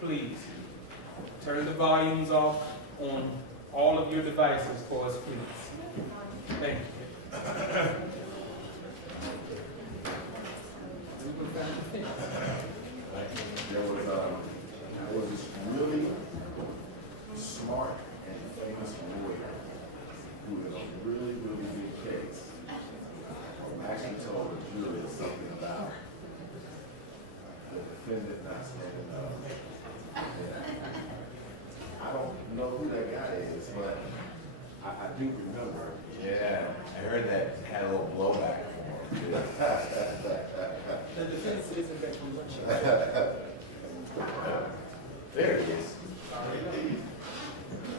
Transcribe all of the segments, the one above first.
please turn the volumes off on all of your devices for us, please. Thank you. There was this really smart and famous lawyer who had a really, really big case. Actually told the jury something about the defendant not standing up. I don't know who that guy is, but I do remember. Yeah, I heard that had a little blowback for him. The defense isn't back from lunch. There it is.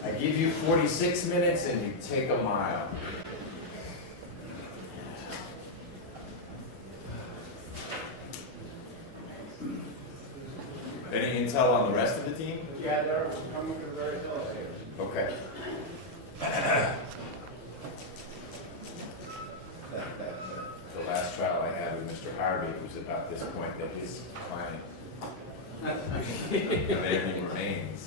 I give you 46 minutes and you take a mile. Any intel on the rest of the team? Yeah, they're coming very close. Okay. The last trial I had with Mr. Harvey was about this point that his client, and there he remains.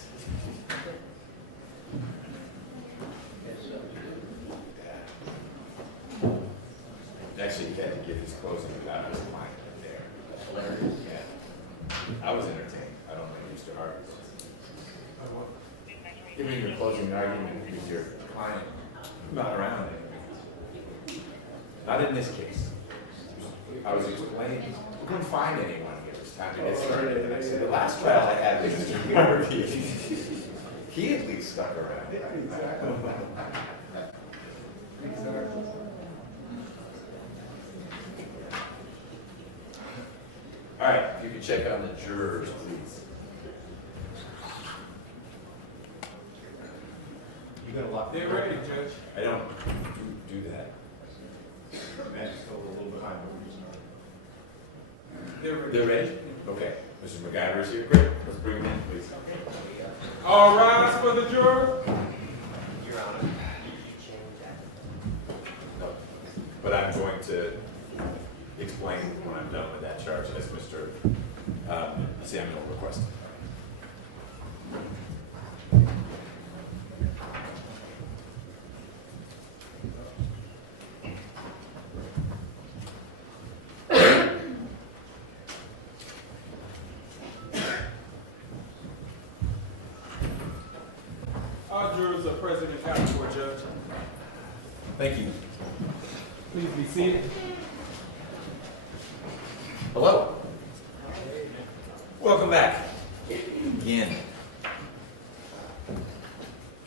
Actually, he had to give his closing without his client there. Yeah. I was entertained. I don't think Mr. Harvey was. Giving your closing argument with your client not around anyway. Not in this case. I was explaining, we couldn't find anyone here. It was time to get started. And I said, the last trial I had with Mr. Harvey, he at least stuck around. Exactly. All right, if you could check on the jurors, please. You got a lot. They're ready, Judge. I don't do that. Matt's still a little behind. They're ready. They're ready? Okay. Mr. McIver is here. Great. Let's bring him in, please. All rise for the juror. Your Honor. No. But I'm going to explain when I'm done with that charge, as Mr. Samuel requested. Our jurors are present and accounted for, Judge. Thank you. Please be seated. Hello. Welcome back. Again.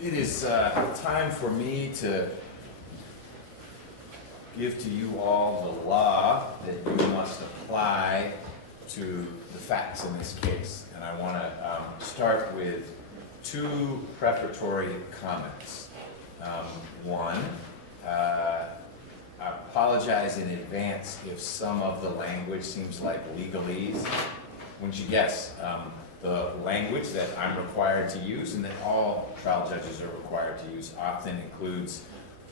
It is time for me to give to you all the law that you must apply to the facts in this case. And I want to start with two prefatory comments. One, I apologize in advance if some of the language seems like legalese. Wouldn't you guess? The language that I'm required to use and that all trial judges are required to use often includes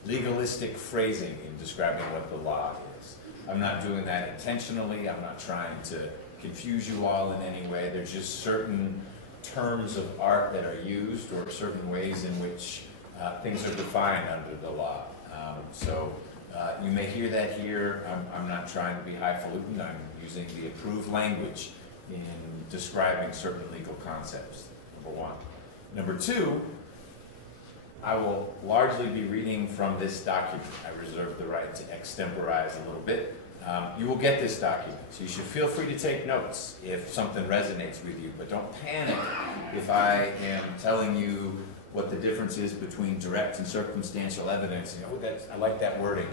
legalistic phrasing in describing what the law is. I'm not doing that intentionally. I'm not trying to confuse you all in any way. There's just certain terms of art that are used or certain ways in which things are defined under the law. You may hear that here. I'm not trying to be highfalutin. I'm using the approved language in describing certain legal concepts, number one. Number two, I will largely be reading from this document. I reserve the right to extemporize a little bit. You will get this document, so you should feel free to take notes if something resonates with you, but don't panic if I am telling you what the difference is between direct and circumstantial evidence. You know, I like that wording.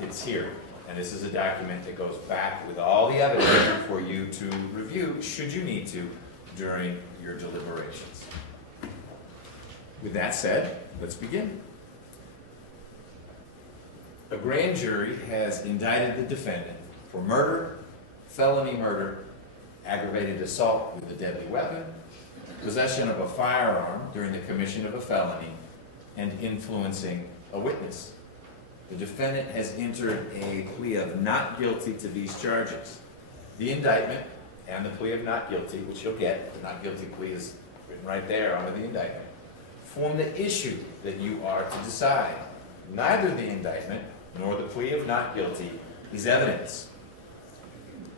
It's here, and this is a document that goes back with all the evidence for you to review, should you need to, during your deliberations. With that said, let's begin. A grand jury has indicted the defendant for murder, felony murder, aggravated assault with a deadly weapon, possession of a firearm during the commission of a felony, and influencing a witness. The defendant has entered a plea of not guilty to these charges. The indictment and the plea of not guilty, which you'll get, the not guilty plea is written right there under the indictment, form the issue that you are to decide. Neither the indictment nor the plea of not guilty is evidence.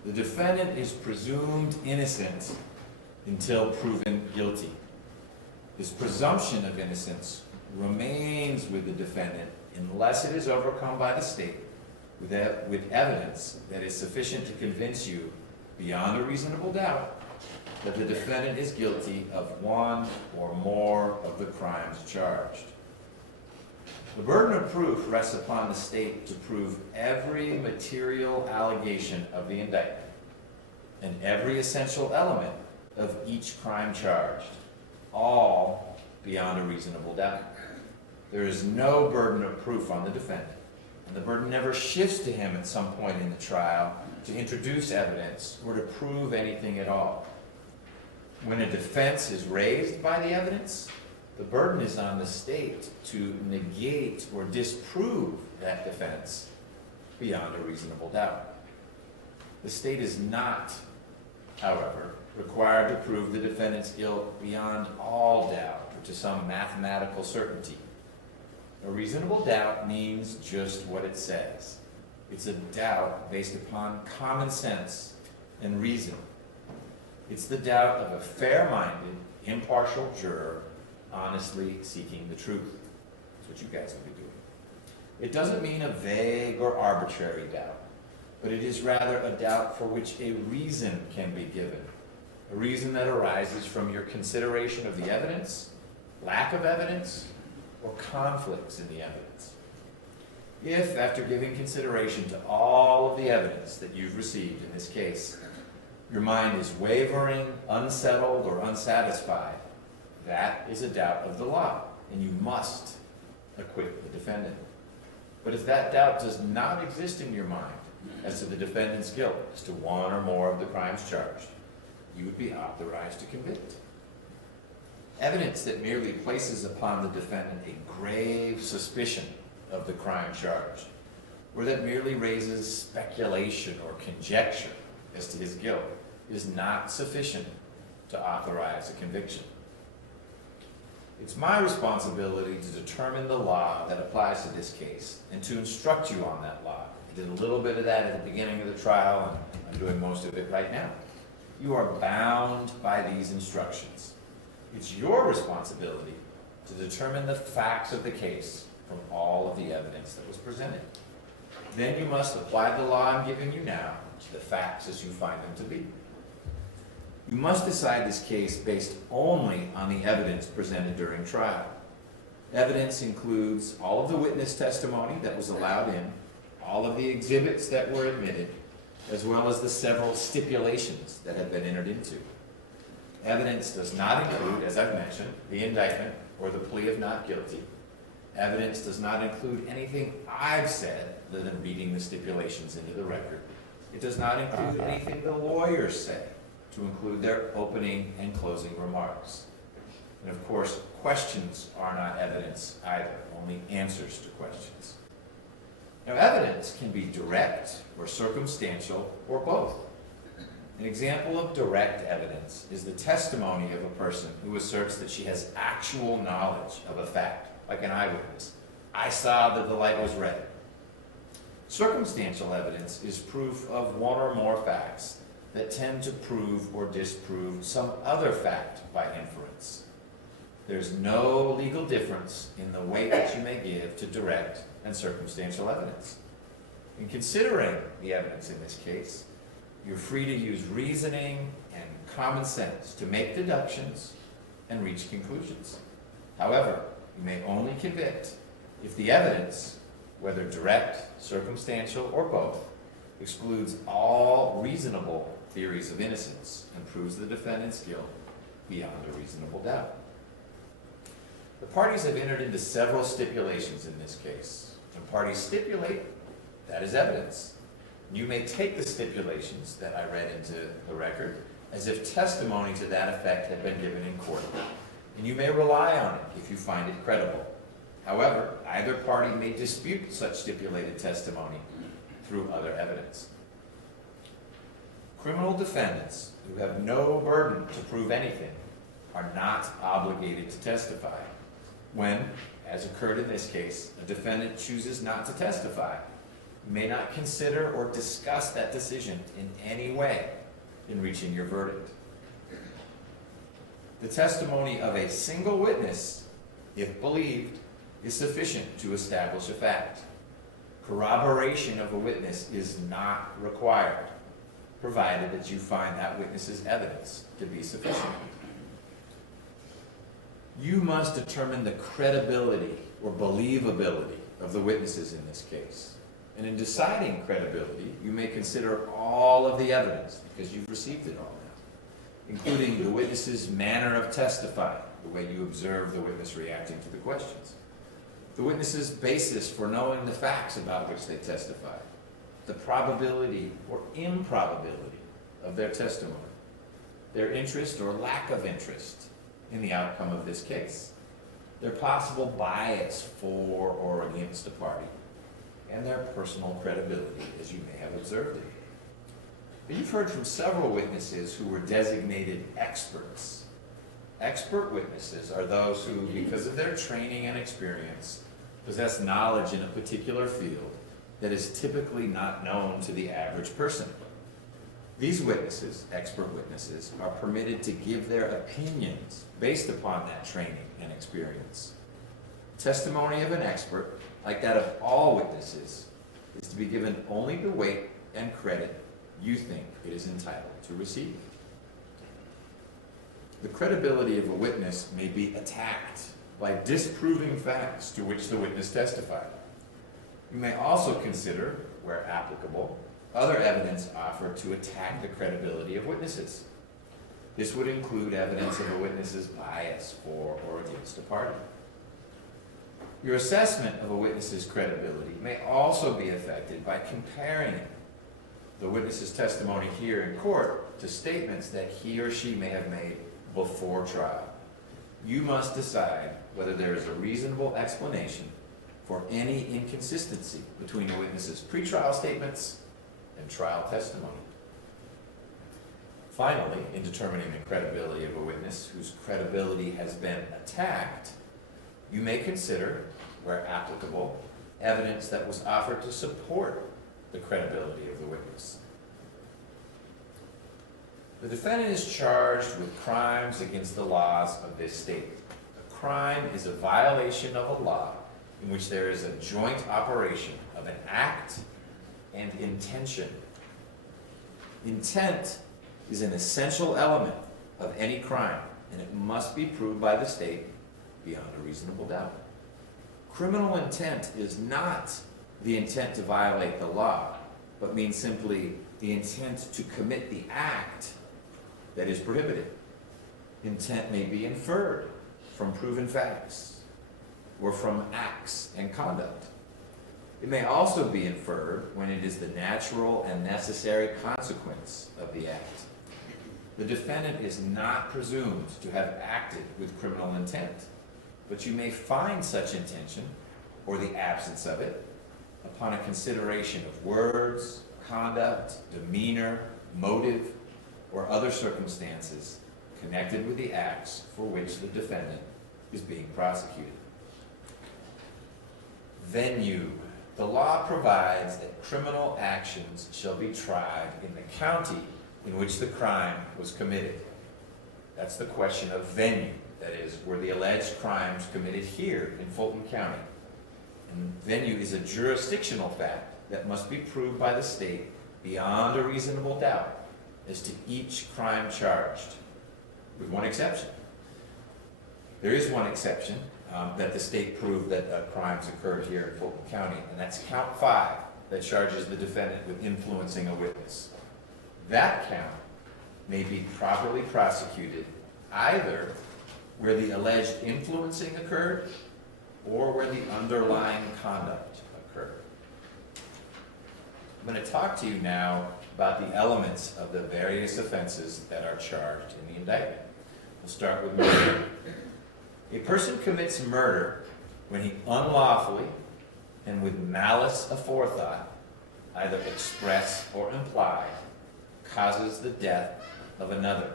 The defendant is presumed innocent until proven guilty. This presumption of innocence remains with the defendant unless it is overcome by the state with evidence that is sufficient to convince you beyond a reasonable doubt that the defendant is guilty of one or more of the crimes charged. The burden of proof rests upon the state to prove every material allegation of the indictment and every essential element of each crime charged, all beyond a reasonable doubt. There is no burden of proof on the defendant, and the burden never shifts to him at some point in the trial to introduce evidence or to prove anything at all. When a defense is raised by the evidence, the burden is on the state to negate or disprove that defense beyond a reasonable doubt. The state is not, however, required to prove the defendant's guilt beyond all doubt or to some mathematical certainty. A reasonable doubt means just what it says. It's a doubt based upon common sense and reason. It's the doubt of a fair-minded, impartial juror honestly seeking the truth. That's what you guys will be doing. It doesn't mean a vague or arbitrary doubt, but it is rather a doubt for which a reason can be given. A reason that arises from your consideration of the evidence, lack of evidence, or conflicts in the evidence. If, after giving consideration to all of the evidence that you've received in this case, your mind is wavering, unsettled, or unsatisfied, that is a doubt of the law, and you must acquit the defendant. But if that doubt does not exist in your mind as to the defendant's guilt, as to one or more of the crimes charged, you would be authorized to convict. Evidence that merely places upon the defendant a grave suspicion of the crime charged, or that merely raises speculation or conjecture as to his guilt, is not sufficient to authorize a conviction. It's my responsibility to determine the law that applies to this case and to instruct you on that law. I did a little bit of that at the beginning of the trial, and I'm doing most of it right now. You are bound by these instructions. It's your responsibility to determine the facts of the case from all of the evidence that was presented. Then you must apply the law I'm giving you now to the facts as you find them to be. You must decide this case based only on the evidence presented during trial. Evidence includes all of the witness testimony that was allowed in, all of the exhibits that were admitted, as well as the several stipulations that have been entered into. Evidence does not include, as I've mentioned, the indictment or the plea of not guilty. Evidence does not include anything I've said other than reading the stipulations into the record. It does not include anything the lawyers say, to include their opening and closing remarks. And of course, questions are not evidence either, only answers to questions. Now, evidence can be direct or circumstantial or both. An example of direct evidence is the testimony of a person who asserts that she has actual knowledge of a fact, like an eyewitness. I saw that the light was red. Circumstantial evidence is proof of one or more facts that tend to prove or disprove some other fact by inference. There's no legal difference in the weight that you may give to direct and circumstantial evidence. In considering the evidence in this case, you're free to use reasoning and common sense to make deductions and reach conclusions. However, you may only convict if the evidence, whether direct, circumstantial, or both, excludes all reasonable theories of innocence and proves the defendant's guilt beyond a reasonable doubt. The parties have entered into several stipulations in this case. When parties stipulate, that is evidence. You may take the stipulations that I read into the record as if testimony to that effect had been given in court, and you may rely on it if you find it credible. However, either party may dispute such stipulated testimony through other evidence. Criminal defendants who have no burden to prove anything are not obligated to testify. When, as occurred in this case, a defendant chooses not to testify, you may not consider or discuss that decision in any way in reaching your verdict. The testimony of a single witness, if believed, is sufficient to establish a fact. Corroboration of a witness is not required, provided that you find that witness's evidence to be sufficient. You must determine the credibility or believability of the witnesses in this case. And in deciding credibility, you may consider all of the evidence, because you've received it all now, including the witness's manner of testifying, the way you observe the witness reacting to the questions, the witness's basis for knowing the facts about which they testify, the probability or improbability of their testimony, their interest or lack of interest in the outcome of this case, their possible bias for or against a party, and their personal credibility, as you may have observed it. But you've heard from several witnesses who were designated experts. Expert witnesses are those who, because of their training and experience, possess knowledge in a particular field that is typically not known to the average person. These witnesses, expert witnesses, are permitted to give their opinions based upon that training and experience. Testimony of an expert, like that of all witnesses, is to be given only the weight and credit you think it is entitled to receive. The credibility of a witness may be attacked by disproving facts to which the witness testified. You may also consider, where applicable, other evidence offered to attack the credibility of witnesses. This would include evidence of a witness's bias for or against a party. Your assessment of a witness's credibility may also be affected by comparing the witness's testimony here in court to statements that he or she may have made before trial. You must decide whether there is a reasonable explanation for any inconsistency between the witness's pretrial statements and trial testimony. Finally, in determining the credibility of a witness whose credibility has been attacked, you may consider, where applicable, evidence that was offered to support the credibility of the witness. The defendant is charged with crimes against the laws of this state. A crime is a violation of a law in which there is a joint operation of an act and intention. Intent is an essential element of any crime, and it must be proved by the state beyond a reasonable doubt. Criminal intent is not the intent to violate the law, but means simply the intent to commit the act that is prohibited. Intent may be inferred from proven facts or from acts and conduct. It may also be inferred when it is the natural and necessary consequence of the act. The defendant is not presumed to have acted with criminal intent, but you may find such intention, or the absence of it, upon a consideration of words, conduct, demeanor, motive, or other circumstances connected with the acts for which the defendant is being prosecuted. Venue. The law provides that criminal actions shall be tried in the county in which the crime was committed. That's the question of venue. That is, were the alleged crimes committed here in Fulton County? And venue is a jurisdictional fact that must be proved by the state beyond a reasonable doubt as to each crime charged, with one exception. There is one exception, that the state proved that crimes occurred here in Fulton County, and that's count 5 that charges the defendant with influencing a witness. That count may be properly prosecuted either where the alleged influencing occurred or where the underlying conduct occurred. I'm going to talk to you now about the elements of the various offenses that are charged in the indictment. We'll start with murder. A person commits murder when he unlawfully and with malice aforethought, either express or implied, causes the death of another.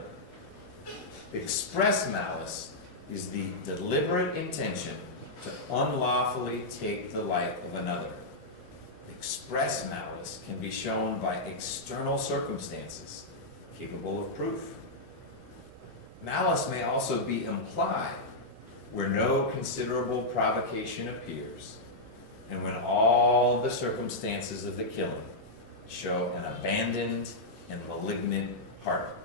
Express malice is the deliberate intention to unlawfully take the life of another. Express malice can be shown by external circumstances capable of proof. Malice may also be implied where no considerable provocation appears, and when all the circumstances of the killing show an abandoned and malignant heart.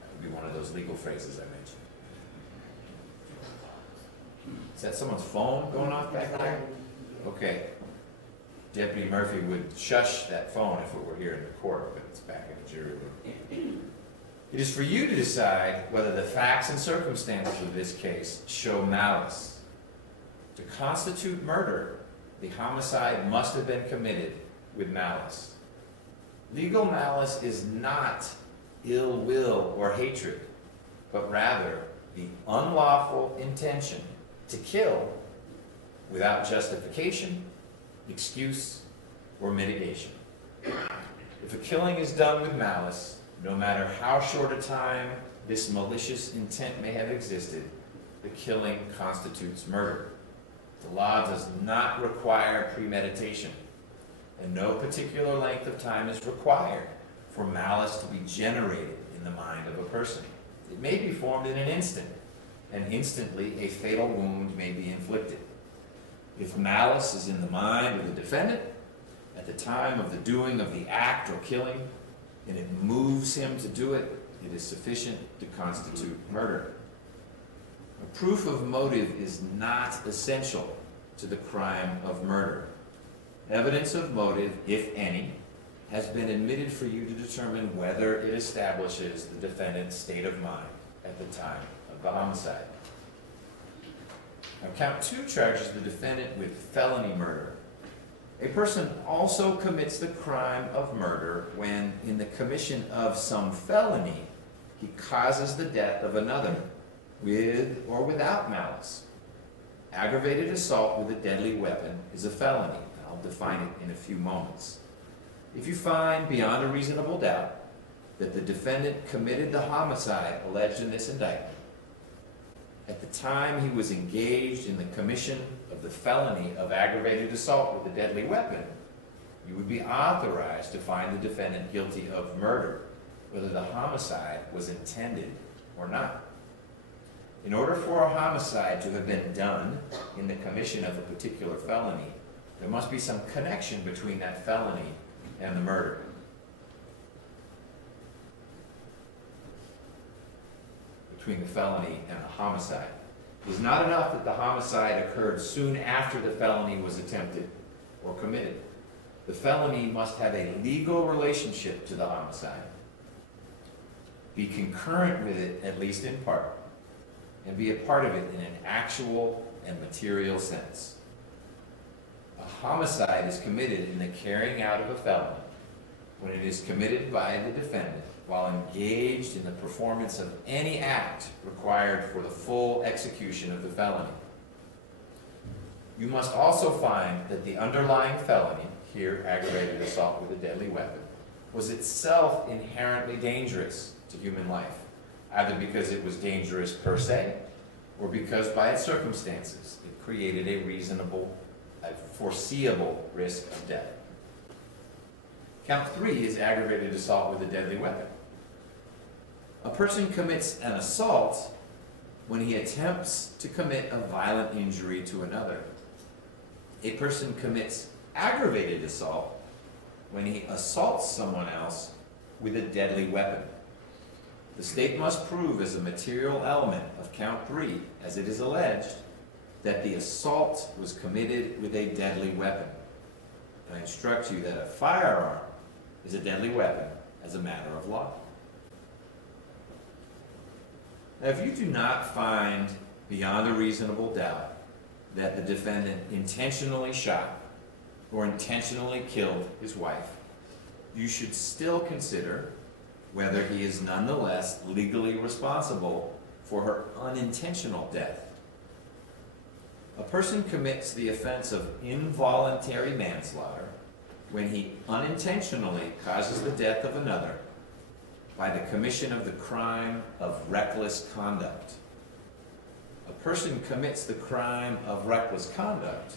That would be one of those legal phrases I mentioned. Is that someone's phone going off back there? Okay. Deputy Murphy would shush that phone if it were here in the court, but it's back in the jury room. It is for you to decide whether the facts and circumstances of this case show malice. To constitute murder, the homicide must have been committed with malice. Legal malice is not ill will or hatred, but rather the unlawful intention to kill without justification, excuse, or mitigation. If a killing is done with malice, no matter how short a time this malicious intent may have existed, the killing constitutes murder. The law does not require premeditation, and no particular length of time is required for malice to be generated in the mind of a person. It may be formed in an instant, and instantly a fatal wound may be inflicted. If malice is in the mind of the defendant at the time of the doing of the act or killing, and it moves him to do it, it is sufficient to constitute murder. A proof of motive is not essential to the crime of murder. Evidence of motive, if any, has been admitted for you to determine whether it establishes the defendant's state of mind at the time of the homicide. Now, count 2 charges the defendant with felony murder. A person also commits the crime of murder when, in the commission of some felony, he causes the death of another, with or without malice. Aggravated assault with a deadly weapon is a felony. I'll define it in a few moments. If you find beyond a reasonable doubt that the defendant committed the homicide alleged in this indictment, at the time he was engaged in the commission of the felony of aggravated assault with a deadly weapon, you would be authorized to find the defendant guilty of murder, whether the homicide was intended or not. In order for a homicide to have been done in the commission of a particular felony, there must be some connection between that felony and the murder. Between the felony and the homicide. It is not enough that the homicide occurred soon after the felony was attempted or committed. The felony must have a legal relationship to the homicide, be concurrent with it, at least in part, and be a part of it in an actual and material sense. A homicide is committed in the carrying out of a felony when it is committed by the defendant while engaged in the performance of any act required for the full execution of the felony. You must also find that the underlying felony, here aggravated assault with a deadly weapon, was itself inherently dangerous to human life, either because it was dangerous per se, or because by its circumstances it created a foreseeable risk of death. Count 3 is aggravated assault with a deadly weapon. A person commits an assault when he attempts to commit a violent injury to another. A person commits aggravated assault when he assaults someone else with a deadly weapon. The state must prove as a material element of count 3, as it is alleged, that the assault was committed with a deadly weapon. And I instruct you that a firearm is a deadly weapon as a matter of law. Now, if you do not find beyond a reasonable doubt that the defendant intentionally shot or intentionally killed his wife, you should still consider whether he is nonetheless legally responsible for her unintentional death. A person commits the offense of involuntary manslaughter when he unintentionally causes the death of another by the commission of the crime of reckless conduct. A person commits the crime of reckless conduct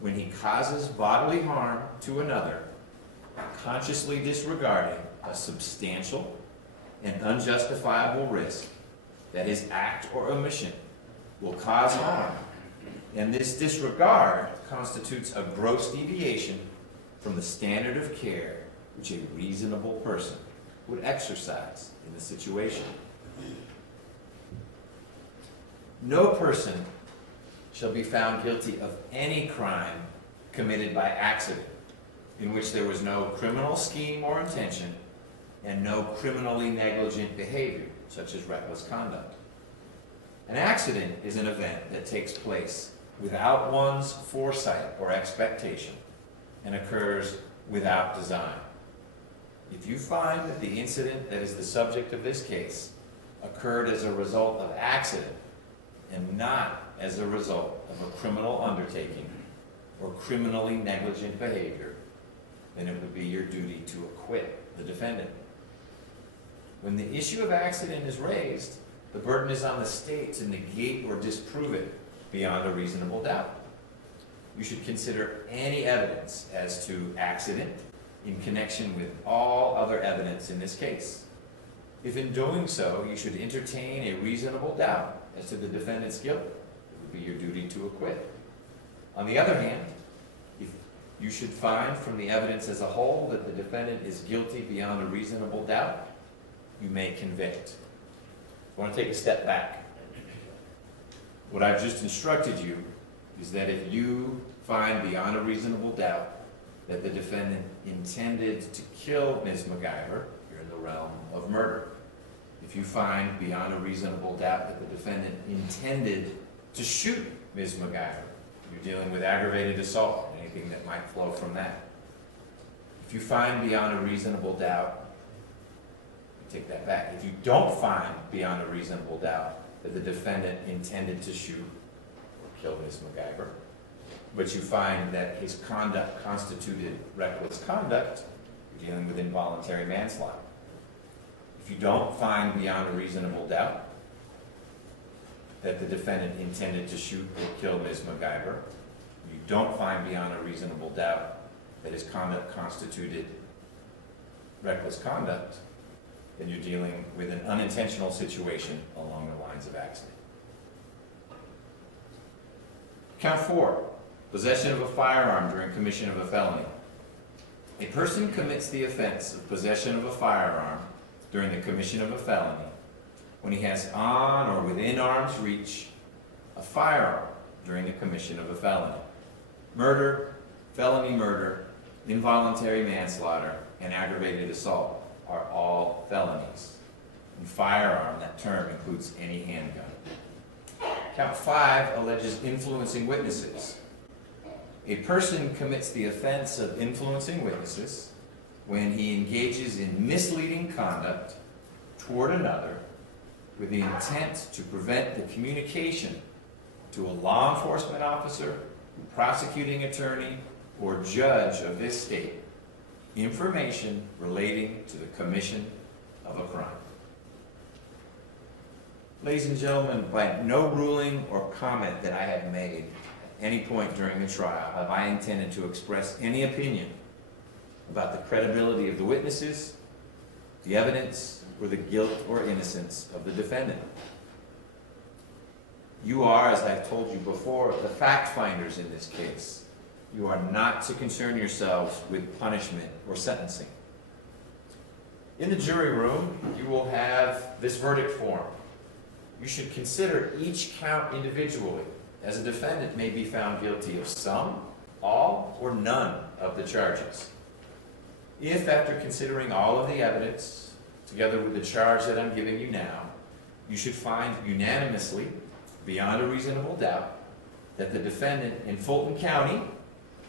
when he causes bodily harm to another, consciously disregarding a substantial and unjustifiable risk that his act or omission will cause harm, and this disregard constitutes a gross deviation from the standard of care which a reasonable person would exercise in the situation. No person shall be found guilty of any crime committed by accident in which there was no criminal scheme or intention and no criminally negligent behavior, such as reckless conduct. An accident is an event that takes place without one's foresight or expectation and occurs without design. If you find that the incident that is the subject of this case occurred as a result of accident and not as a result of a criminal undertaking or criminally negligent behavior, then it would be your duty to acquit the defendant. When the issue of accident is raised, the burden is on the state to negate or disprove it beyond a reasonable doubt. You should consider any evidence as to accident in connection with all other evidence in this case. If in doing so, you should entertain a reasonable doubt as to the defendant's guilt, it would be your duty to acquit. On the other hand, if you should find from the evidence as a whole that the defendant is guilty beyond a reasonable doubt, you may convict. I want to take a step back. What I've just instructed you is that if you find beyond a reasonable doubt that the defendant intended to kill Ms. McIver, you're in the realm of murder. If you find beyond a reasonable doubt that the defendant intended to shoot Ms. McIver, you're dealing with aggravated assault, anything that might flow from that. If you find beyond a reasonable doubt, take that back. If you don't find beyond a reasonable doubt that the defendant intended to shoot or kill Ms. McIver, but you find that his conduct constituted reckless conduct, you're dealing with involuntary manslaughter. If you don't find beyond a reasonable doubt that the defendant intended to shoot or kill Ms. McIver, you don't find beyond a reasonable doubt that his conduct constituted reckless conduct, then you're dealing with an unintentional situation along the lines of accident. Count 4, possession of a firearm during commission of a felony. A person commits the offense of possession of a firearm during the commission of a felony when he has on or within arm's reach a firearm during the commission of a felony. Murder, felony murder, involuntary manslaughter, and aggravated assault are all felonies. And firearm, that term includes any handgun. Count 5 alleges influencing witnesses. A person commits the offense of influencing witnesses when he engages in misleading conduct toward another with the intent to prevent the communication to a law enforcement officer, prosecuting attorney, or judge of this state information relating to the commission of a crime. Ladies and gentlemen, by no ruling or comment that I have made at any point during the trial have I intended to express any opinion about the credibility of the witnesses, the evidence, or the guilt or innocence of the defendant. You are, as I've told you before, the fact finders in this case. You are not to concern yourselves with punishment or sentencing. In the jury room, you will have this verdict form. You should consider each count individually, as a defendant may be found guilty of some, all, or none of the charges. If, after considering all of the evidence, together with the charge that I'm giving you now, you should find unanimously, beyond a reasonable doubt, that the defendant in Fulton County,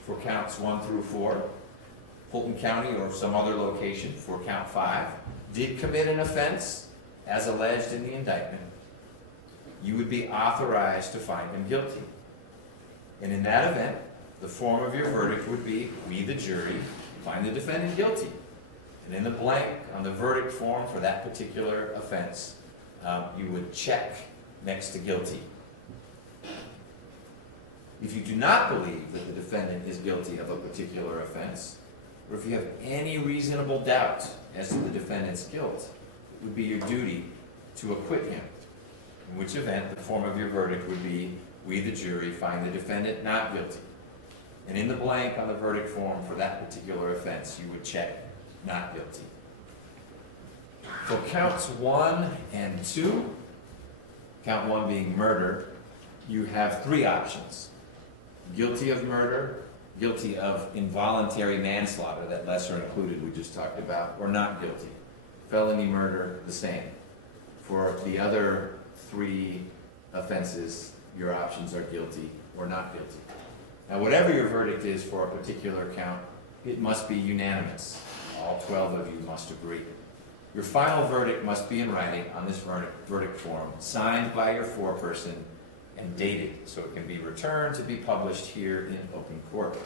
for counts 1 through 4, Fulton County or some other location for count 5, did commit an offense as alleged in the indictment, you would be authorized to find him guilty. And in that event, the form of your verdict would be, we, the jury, find the defendant guilty. And in the blank on the verdict form for that particular offense, you would check next to guilty. If you do not believe that the defendant is guilty of a particular offense, or if you have any reasonable doubt as to the defendant's guilt, it would be your duty to acquit him. In which event, the form of your verdict would be, we the jury find the defendant not guilty. And in the blank on the verdict form for that particular offense, you would check not guilty. For counts 1 and 2, count 1 being murder, you have 3 options. Guilty of murder, guilty of involuntary manslaughter, that lesser included we just talked about, or not guilty. Felony murder, the same. For the other 3 offenses, your options are guilty or not guilty. Now, whatever your verdict is for a particular count, it must be unanimous. All 12 of you must agree. Your final verdict must be in writing on this verdict form, signed by your foreperson and dated, so it can be returned to be published here in open court.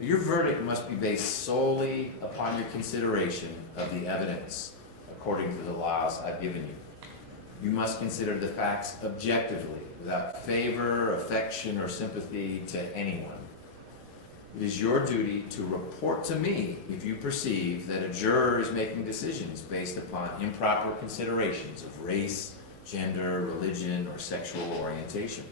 Your verdict must be based solely upon your consideration of the evidence according to the laws I've given you. You must consider the facts objectively, without favor, affection, or sympathy to anyone. It is your duty to report to me if you perceive that a juror is making decisions based upon improper considerations of race, gender, religion, or sexual orientation.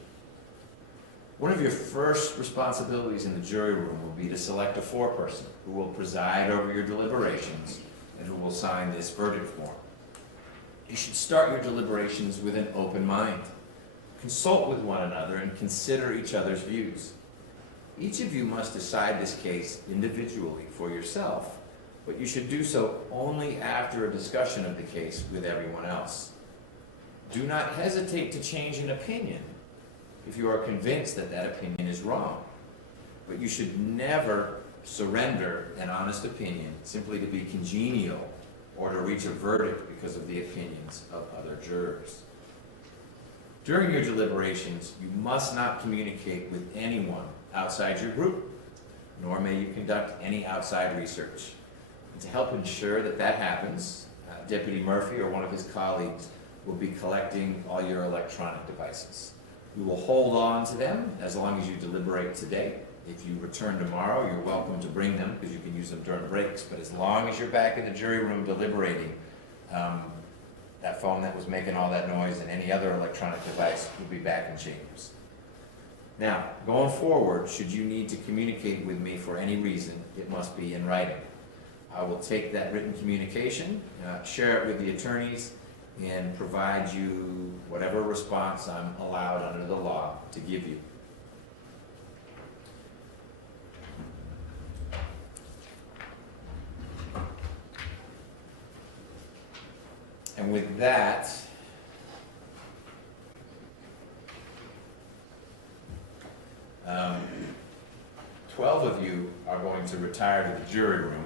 One of your first responsibilities in the jury room will be to select a foreperson who will preside over your deliberations and who will sign this verdict form. You should start your deliberations with an open mind. Consult with one another and consider each other's views. Each of you must decide this case individually for yourself, but you should do so only after a discussion of the case with everyone else. Do not hesitate to change an opinion if you are convinced that that opinion is wrong, but you should never surrender an honest opinion simply to be congenial or to reach a verdict because of the opinions of other jurors. During your deliberations, you must not communicate with anyone outside your group, nor may you conduct any outside research. And to help ensure that that happens, Deputy Murphy or one of his colleagues will be collecting all your electronic devices. We will hold on to them as long as you deliberate today. If you return tomorrow, you're welcome to bring them because you can use them during breaks. But as long as you're back in the jury room deliberating, that phone that was making all that noise and any other electronic device will be back in chambers. Now, going forward, should you need to communicate with me for any reason, it must be in writing. I will take that written communication, share it with the attorneys, and provide you whatever response I'm allowed under the law to give you. And with that, um, 12 of you are going to retire to the jury room,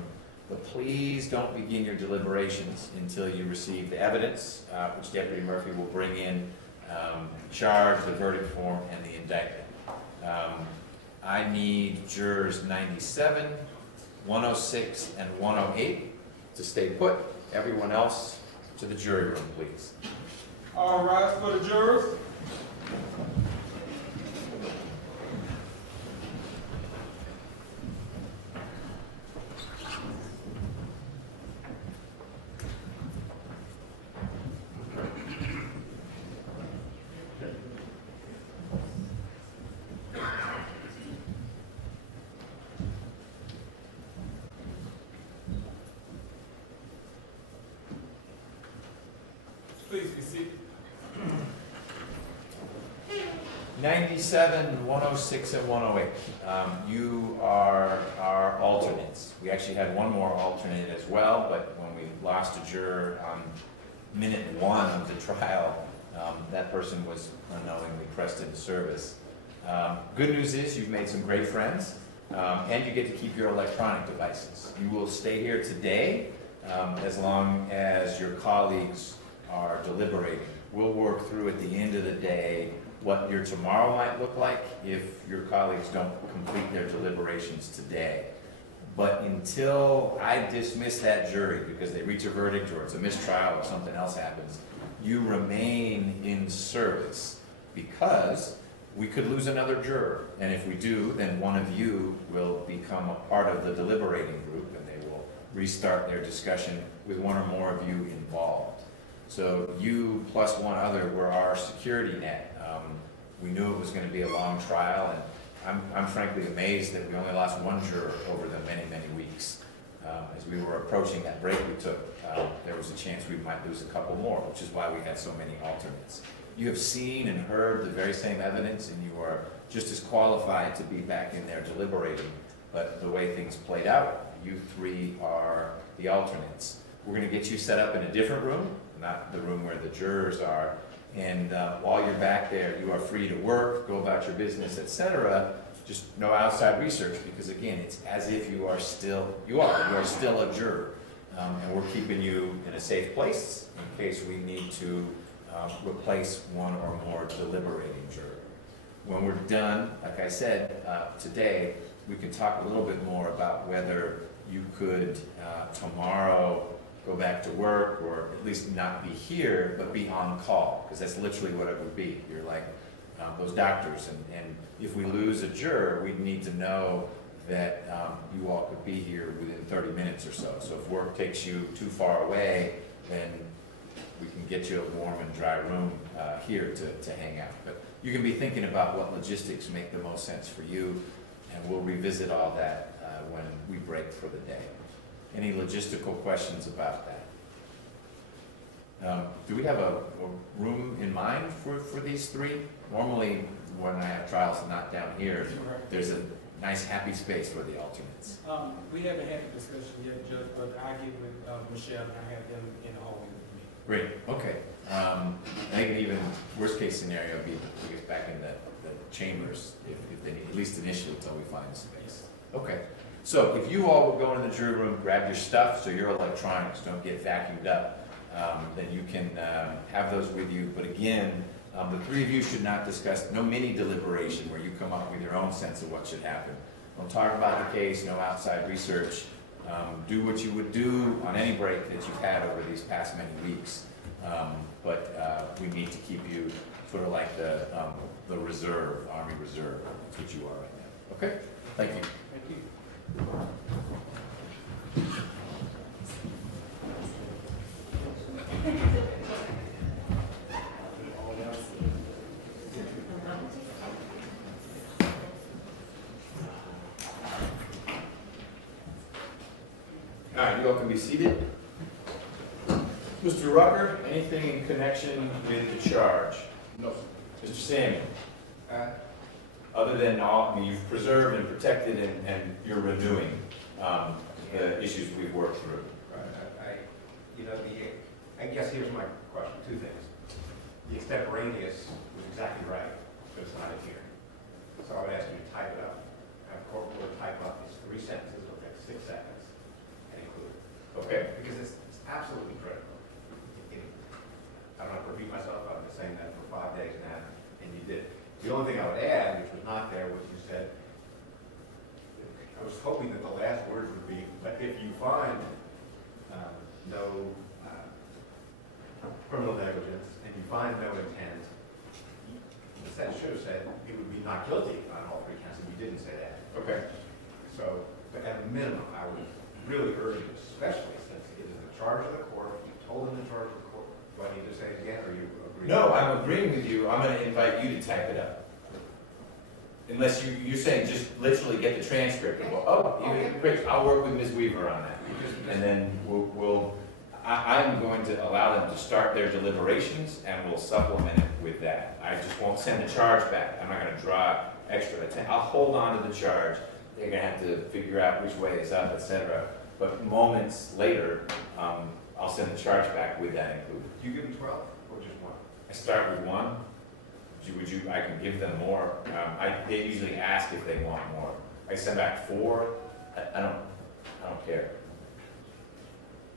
but please don't begin your deliberations until you receive the evidence, which Deputy Murphy will bring in, charge, the verdict form, and the indictment. I need jurors 97, 106, and 108 to stay put. Everyone else to the jury room, please. All rise for the jurors. Please be seated. 97, 106, and 108. You are our alternates. We actually had one more alternate as well, but when we lost a juror on minute 1 of the trial, that person was unknowingly pressed into service. Good news is you've made some great friends, and you get to keep your electronic devices. You will stay here today as long as your colleagues are deliberating. We'll work through at the end of the day what your tomorrow might look like if your colleagues don't complete their deliberations today. But until I dismiss that jury because they reach a verdict or it's a mistrial or something else happens, you remain in service because we could lose another juror. And if we do, then one of you will become a part of the deliberating group and they will restart their discussion with one or more of you involved. So you plus one other were our security net. We knew it was going to be a long trial, and I'm frankly amazed that we only lost one juror over the many, many weeks. As we were approaching that break we took, there was a chance we might lose a couple more, which is why we had so many alternates. You have seen and heard the very same evidence, and you are just as qualified to be back in there deliberating. But the way things played out, you three are the alternates. We're going to get you set up in a different room, not the room where the jurors are. And while you're back there, you are free to work, go about your business, etc. Just no outside research, because again, it's as if you are still a juror. And we're keeping you in a safe place in case we need to replace one or more deliberating juror. When we're done, like I said, today, we can talk a little bit more about whether you could tomorrow go back to work, or at least not be here, but be on call, because that's literally what it would be. You're like those doctors, and if we lose a juror, we need to know that you all could be here within 30 minutes or so. So if work takes you too far away, then we can get you a warm and dry room here to hang out. But you can be thinking about what logistics make the most sense for you, and we'll revisit all that when we break for the day. Any logistical questions about that? Do we have a room in mind for these three? Normally, when I have trials not down here, there's a nice happy space for the alternates. We haven't had a discussion yet, Judge, but I get with Michelle and I have them in the hallway with me. Great, okay. I think an even worst case scenario would be to get back in the chambers if they need, at least initially until we find space. Okay. So if you all will go into the jury room, grab your stuff so your electronics don't get vacuumed up, then you can have those with you. But again, the three of you should not discuss, no mini deliberation where you come up with your own sense of what should happen. Don't talk about the case, no outside research. Do what you would do on any break that you've had over these past many weeks. But we need to keep you sort of like the reserve, Army Reserve. That's what you are right now. Okay? Thank you. Thank you. All right, you all can be seated. Mr. Rucker, anything in connection with the charge? No. Mr. Samuel? Other than all, I mean, you've preserved and protected and you're renewing the issues we've worked through. Right. I guess here's my question, two things. The extemporaneous was exactly right, but it's not in here. So I would ask you to type it up. Have court reporter type up these 3 sentences, it'll take 6 seconds, and include it. Okay. Because it's absolutely critical. I don't have to repeat myself, I've been saying that for 5 days now, and you did. The only thing I would add, which was not there, was you said, I was hoping that the last words would be, but if you find no criminal negligence, and you find no intent, that should have said it would be not guilty on all 3 counts, and you didn't say that. Okay. So, but at a minimum, I would really urge you, especially since it is the charge of the court, you told them the charge of the court. Do I need to say it again, or you agree? No, I'm agreeing with you. I'm going to invite you to type it up. Unless you're saying just literally get the transcript and go, oh, great, I'll work with Ms. Weaver on that. And then I'm going to allow them to start their deliberations and we'll supplement it with that. I just won't send the charge back. I'm not going to draw extra attention. I'll hold on to the charge. They're going to have to figure out which way is up, etc. But moments later, I'll send the charge back with that included. Do you give them 12 or just 1? I start with 1. I can give them more. They usually ask if they want more. I send back 4. I don't care.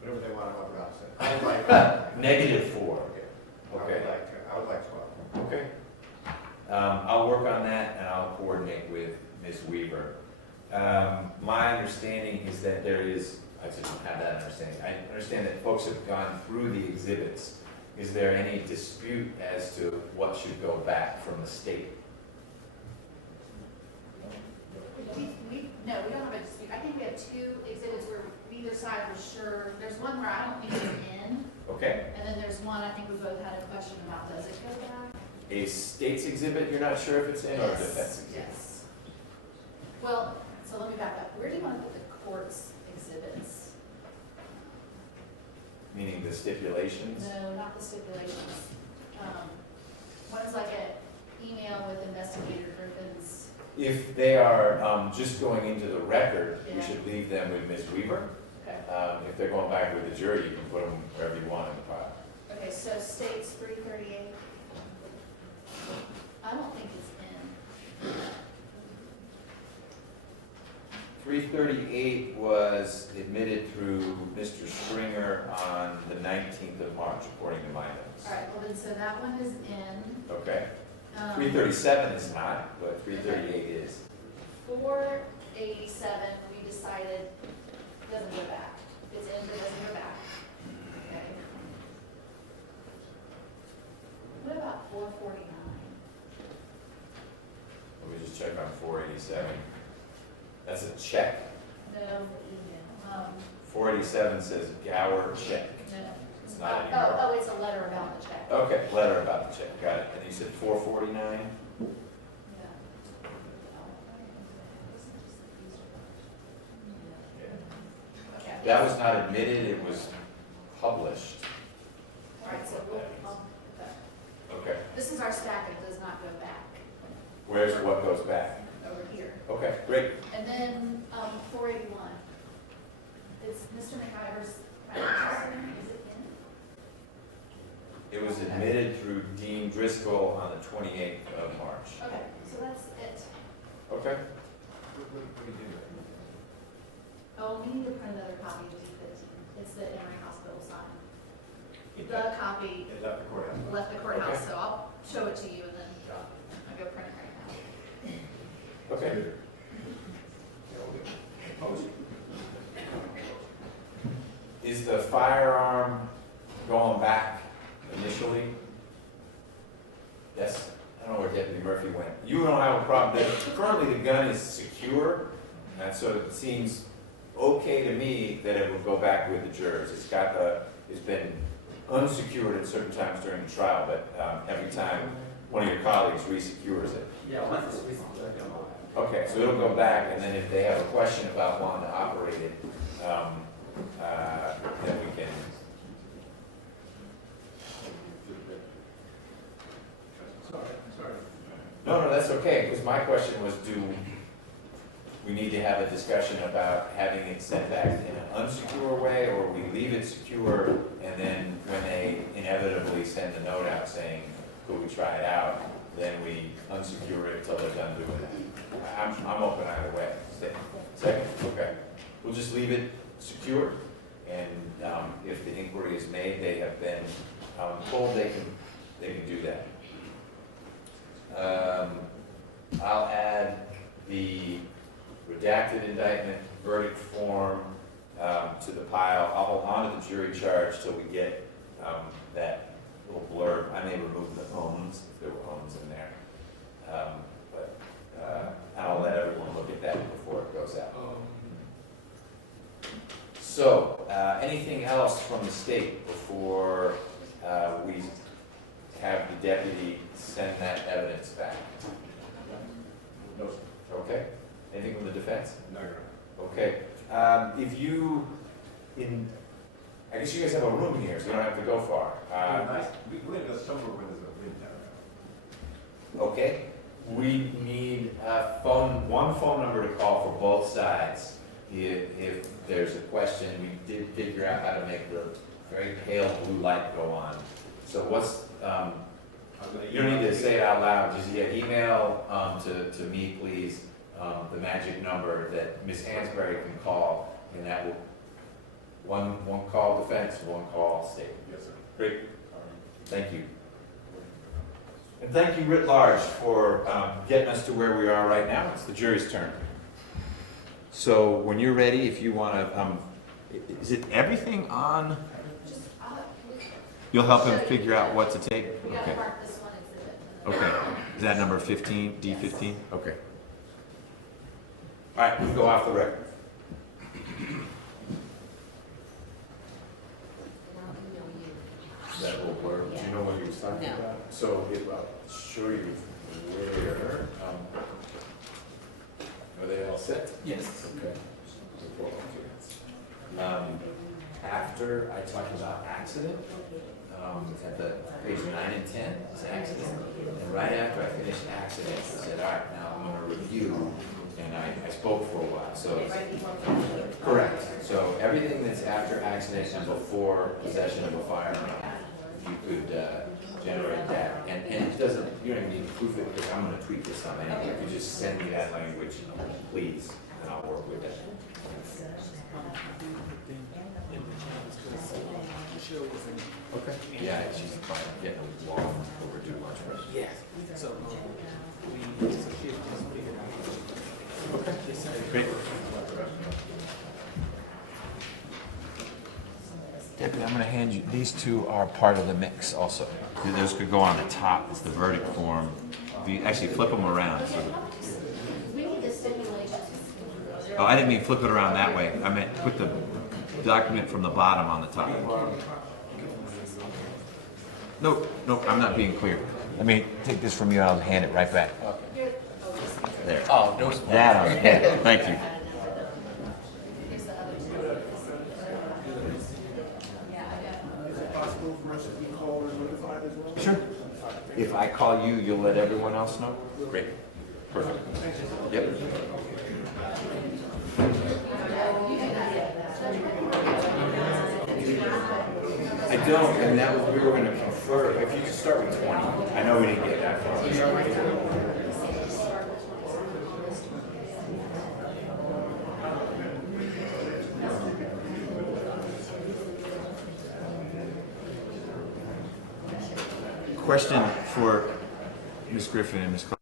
Whatever they want, I'm about to say. I would like -4. Okay. Okay. I would like 12. Okay. I'll work on that and I'll coordinate with Ms. Weaver. My understanding is that there is, I just don't have that understanding. I understand that folks have gone through the exhibits. Is there any dispute as to what should go back from the state? No, we don't have a dispute. I think we have two exhibits where either side was sure. There's one where I don't think it's in, Okay. and then there's one I think we both had a question about. Does it go back? A state's exhibit, you're not sure if it's in, or a defense exhibit? Yes. Well, so let me back up. Where do you want to put the court's exhibits? Meaning the stipulations? No, not the stipulations. One is like an email with investigator Griffin's. If they are just going into the record, we Yeah. should leave them with Ms. Weaver. Okay. If they're going back with the jury, you can put them wherever you want in the file. Okay, so states 338. I don't think it's in. 338 was admitted through Mr. Stringer on the 19th of March, according to my notes. All right, well then, so that one is in. Okay. Um, 337 is not, but 338 is. 487, we decided doesn't go back. It's in, but doesn't go back. Okay. What about 449? Let me just check on 487. That's a check. No, the email. 487 says Gower check. No. It's not anymore. Oh, it's a letter about the check. Okay, letter about the check, got it. And you said 449? Yeah. Okay. That was not admitted, it was published. All right, so okay. Okay. This is our stack, it does not go back Where's what goes back? over here. Okay, great. And then, 481. It's Mr. McIver's, is it in? It was admitted through Dean Driscoll on the 28th of March. Okay, so that's it. Okay. What do you do? Oh, we need to print another copy of D15. It's the Emory Hospital sign. It The copy It left the courthouse. left the courthouse, Okay. so I'll show it to you and then I'll go print it right now. Okay. Is the firearm going back initially? Yes? I don't know where Deputy Murphy went. You don't have a problem. Currently, the gun is secure, and so it seems okay to me that it would go back with the jurors. It's been unsecured at certain times during the trial, but every time one of your colleagues resecures it. Yeah, once it's recently. Okay, so it'll go back, and then if they have a question about wanting to operate it, then we can. Sorry. No, that's okay, because my question was, do we need to have a discussion about having it sent back in an unsecure way, or we leave it secure, and then when they inevitably send a note out saying, could we try it out, then we unsecure it until they're done doing that. I'm open either way. Second? Okay. We'll just leave it secure, and if the inquiry is made, they have been told they can do that. I'll add the redacted indictment verdict form to the pile. I'll hold on to the jury charge till we get that little blurb. I may remove the owns if there were owns in there. But I'll let everyone look at that before it goes out. So, anything else from the state before we have the deputy send that evidence back? No, sir. Okay. Anything from the defense? No, Your Honor. Okay. I guess you guys have a room here, so you don't have to go far. We live in somewhere where there's a wind tower. Okay. We need one phone number to call for both sides. If there's a question, we did figure out how to make the very pale blue light go on. So what's, you don't need to say it out loud, just email to me, please, the magic number that Ms. Hansberry can call, and that will, one call defense, one call state. Yes, sir. Great. Thank you. And thank you writ large for getting us to where we are right now. It's the jury's turn. So when you're ready, if you want to, is it everything on? Just, You'll help him figure out what to take? we gotta Okay. mark this one exhibit. Okay. Is that number 15, D15? Okay. All right, we go off the record. That will work. Do you know what he was talking No. about? So if I'll show you where, are they all set? Yes. Okay. After I talked about accident, at the page 9 and 10, is accident. And right after I finished accident, I said, all right, now I'm gonna review. And I spoke for a while, so. Correct. So everything that's after accident and before possession of a firearm, you could generate that. And it doesn't, you don't even need to proof it, because I'm gonna tweak this on anyway. If you just send me that language, please, and I'll work with that. Okay. Yeah, she's probably getting a long overdue lunch break. Yes. So, we just figured out. Okay. Great. Deputy, I'm gonna hand you, these two are part of the mix also. Those could go on the top, it's the verdict form. If you actually flip them around. So. We need the stipulations. Oh, I didn't mean flip it around that way. I meant put the document from the bottom on the top. No, no, I'm not being clear. Let me take this from you and I'll hand it right back. There. Oh, those. That on, yeah, thank you. Here's the other two. Yeah, I got. Is it possible for us to be called or notified as well? Sure. If I call you, you'll let everyone else know? Great. Perfect. Yep. I don't, and that was, we were gonna confer, if you just start with 20, I know we didn't get that far. Question for Ms. Griffin and Ms. Clark.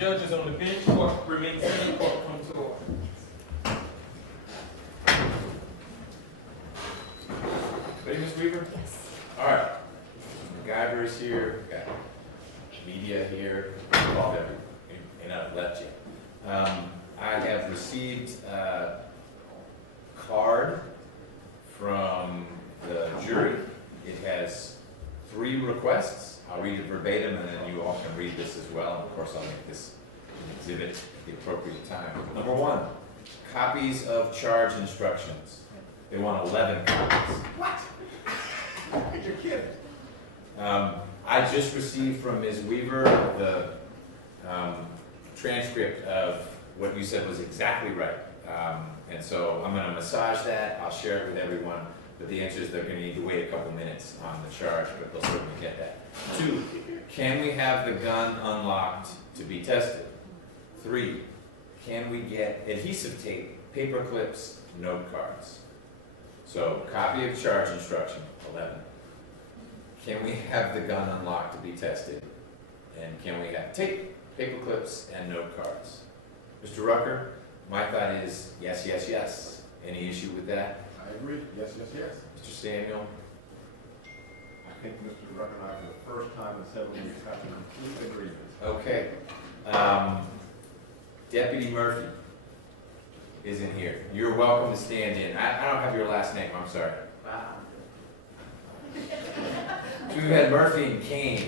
Judges on the bench, court remain seated, court come to order. Ready, Ms. Weaver? Yes. All right. McIver is here, got media here, involved and I've left you. I have received a card from the jury. It has 3 requests. I'll read it verbatim and then you all can read this as well. And of course, I'll make this an exhibit at the appropriate time. Number 1, copies of charge instructions. They want 11 copies. What? You're kidding. I just received from Ms. Weaver the transcript of what you said was exactly right. And so I'm going to massage that. I'll share it with everyone. But the answer is they're going to need to wait a couple minutes on the charge, but they'll certainly get that. 2, can we have the gun unlocked to be tested? 3, can we get adhesive tape, paper clips, note cards? So, copy of charge instruction, 11. Can we have the gun unlocked to be tested? And can we have tape, paper clips, and note cards? Mr. Rucker, my thought is yes, yes, yes. Any issue with that? I agree. Yes, yes, yes. Mr. Samuel? I think Mr. Rucker and I, for the first time in several weeks, have a complete agreement. Okay. Deputy Murphy isn't here. You're welcome to stand in. I don't have your last name, I'm sorry. We've had Murphy and Kane.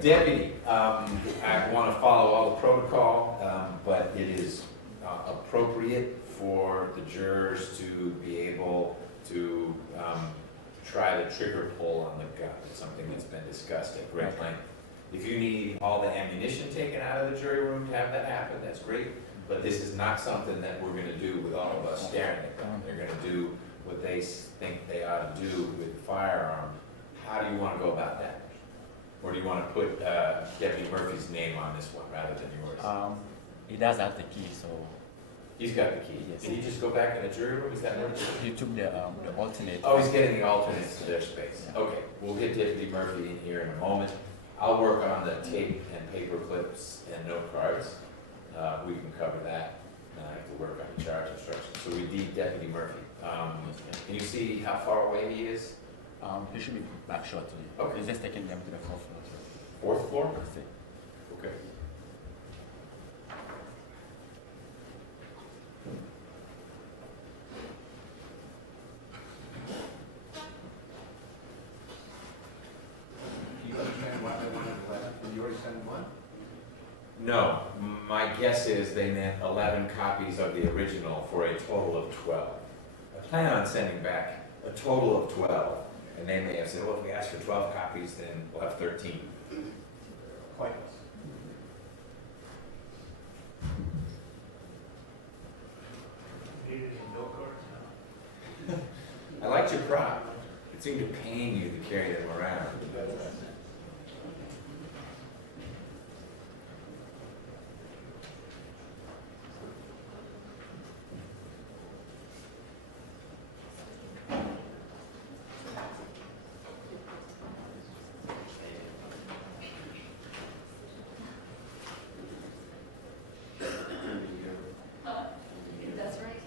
Deputy, I want to follow all the protocol, but it is appropriate for the jurors to be able to try to trigger pull on the gun. It's something that's been discussed at great length. If you need all the ammunition taken out of the jury room to have that happen, that's great. But this is not something that we're going to do with all of us staring at them. They're going to do what they think they ought to do with the firearm. How do you want to go about that? Or do you want to put Deputy Murphy's name on this one rather than yours? He does have the key, so He's got the key. Yes. Did he just go back in the jury room? Is that what it is? he took the alternate. Oh, he's getting the alternates to their space. Okay, we'll get Deputy Murphy in here in a moment. I'll work on the tape and paper clips and note cards. We can cover that. I have to work on the charge instructions. So we need Deputy Murphy. Can you see how far away he is? He should be back shortly. Okay. He's just taking them to the 4th floor. 4th floor? That's it. Okay. Do you understand why they wanted 11? Did you already send 1? No, my guess is they meant 11 copies of the original for a total of 12. I plan on sending back a total of 12, and they may have said, well, if we ask for 12 copies, then we'll have 13. Pointless. I liked your prop. It seemed to pain you to carry them around. That's right.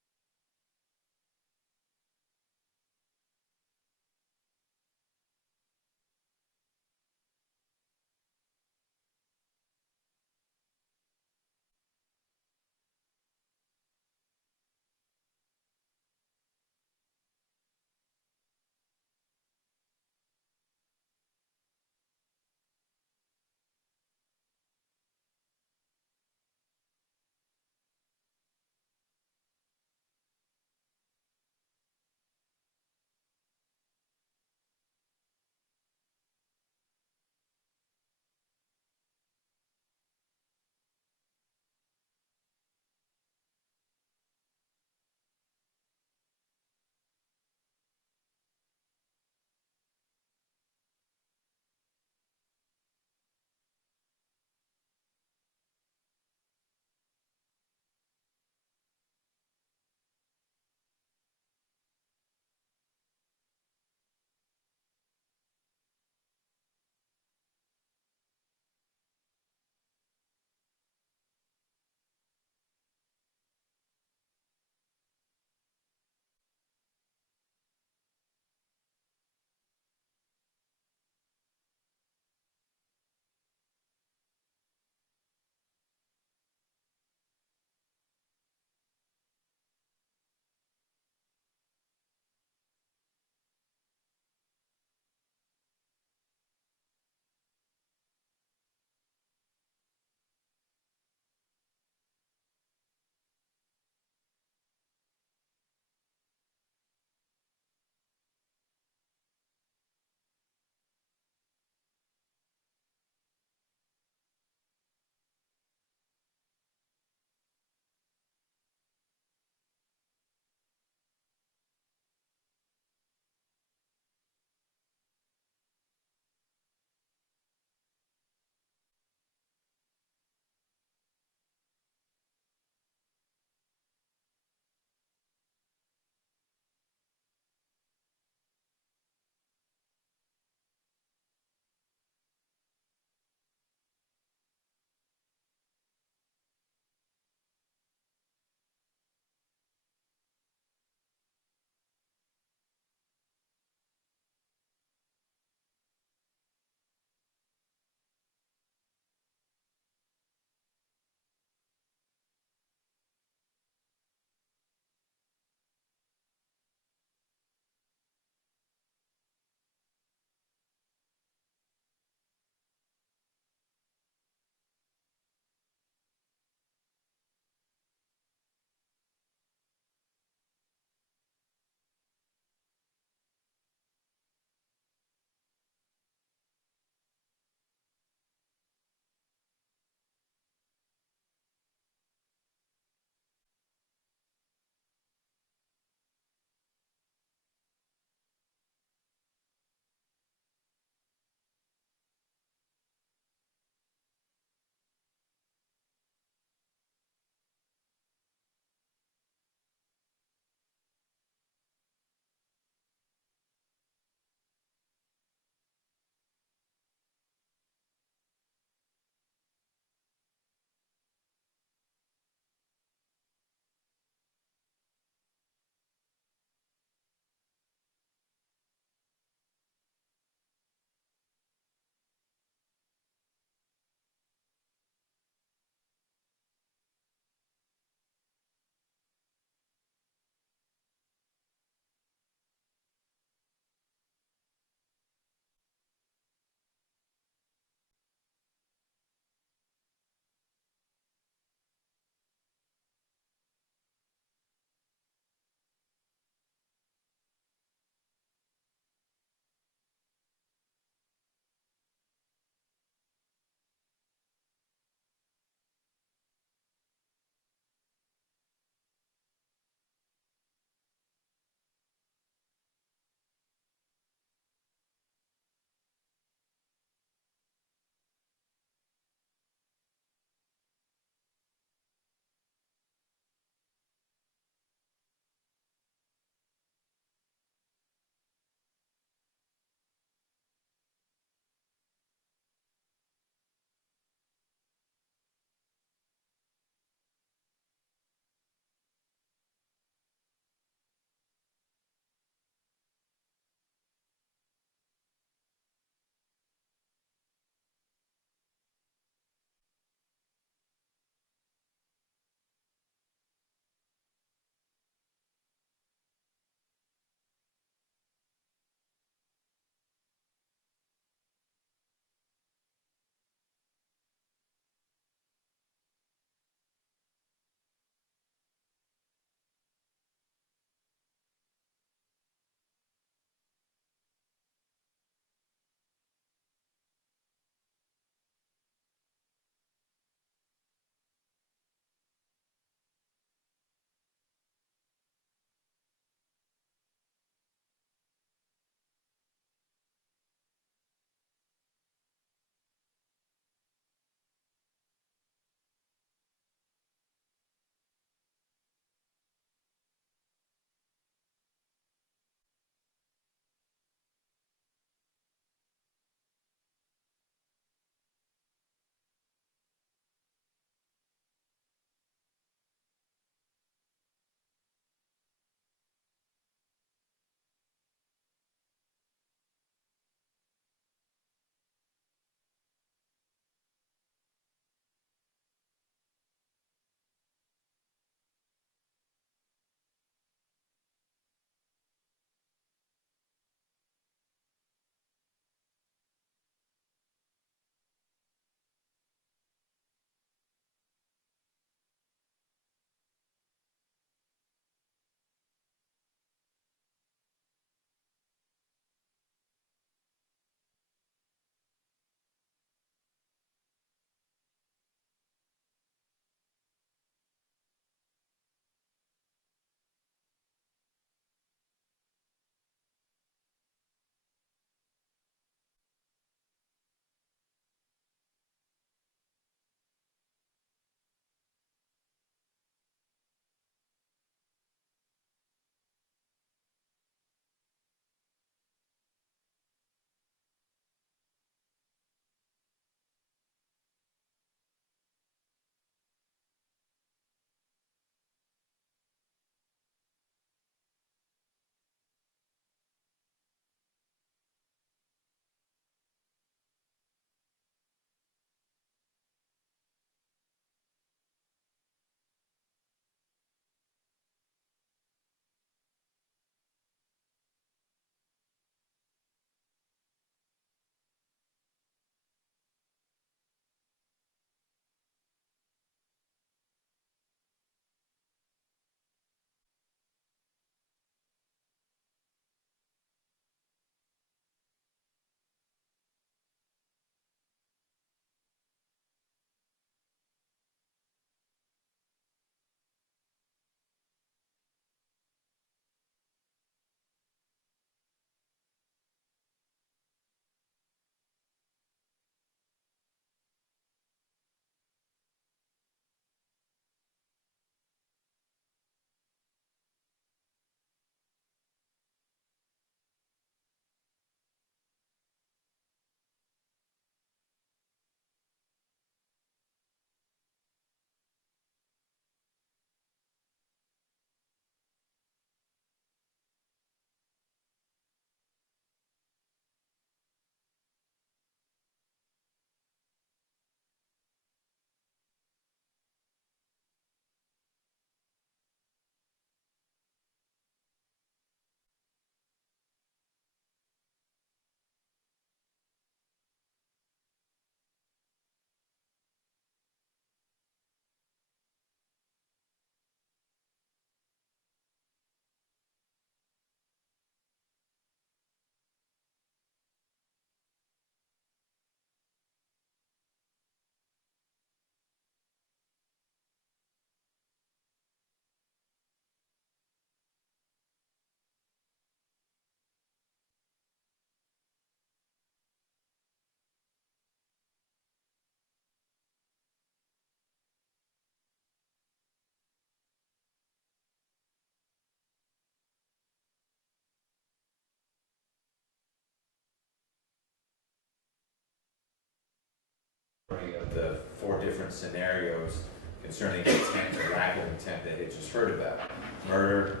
the 4 different scenarios concerning intent or lack of intent that it just heard about. Murder,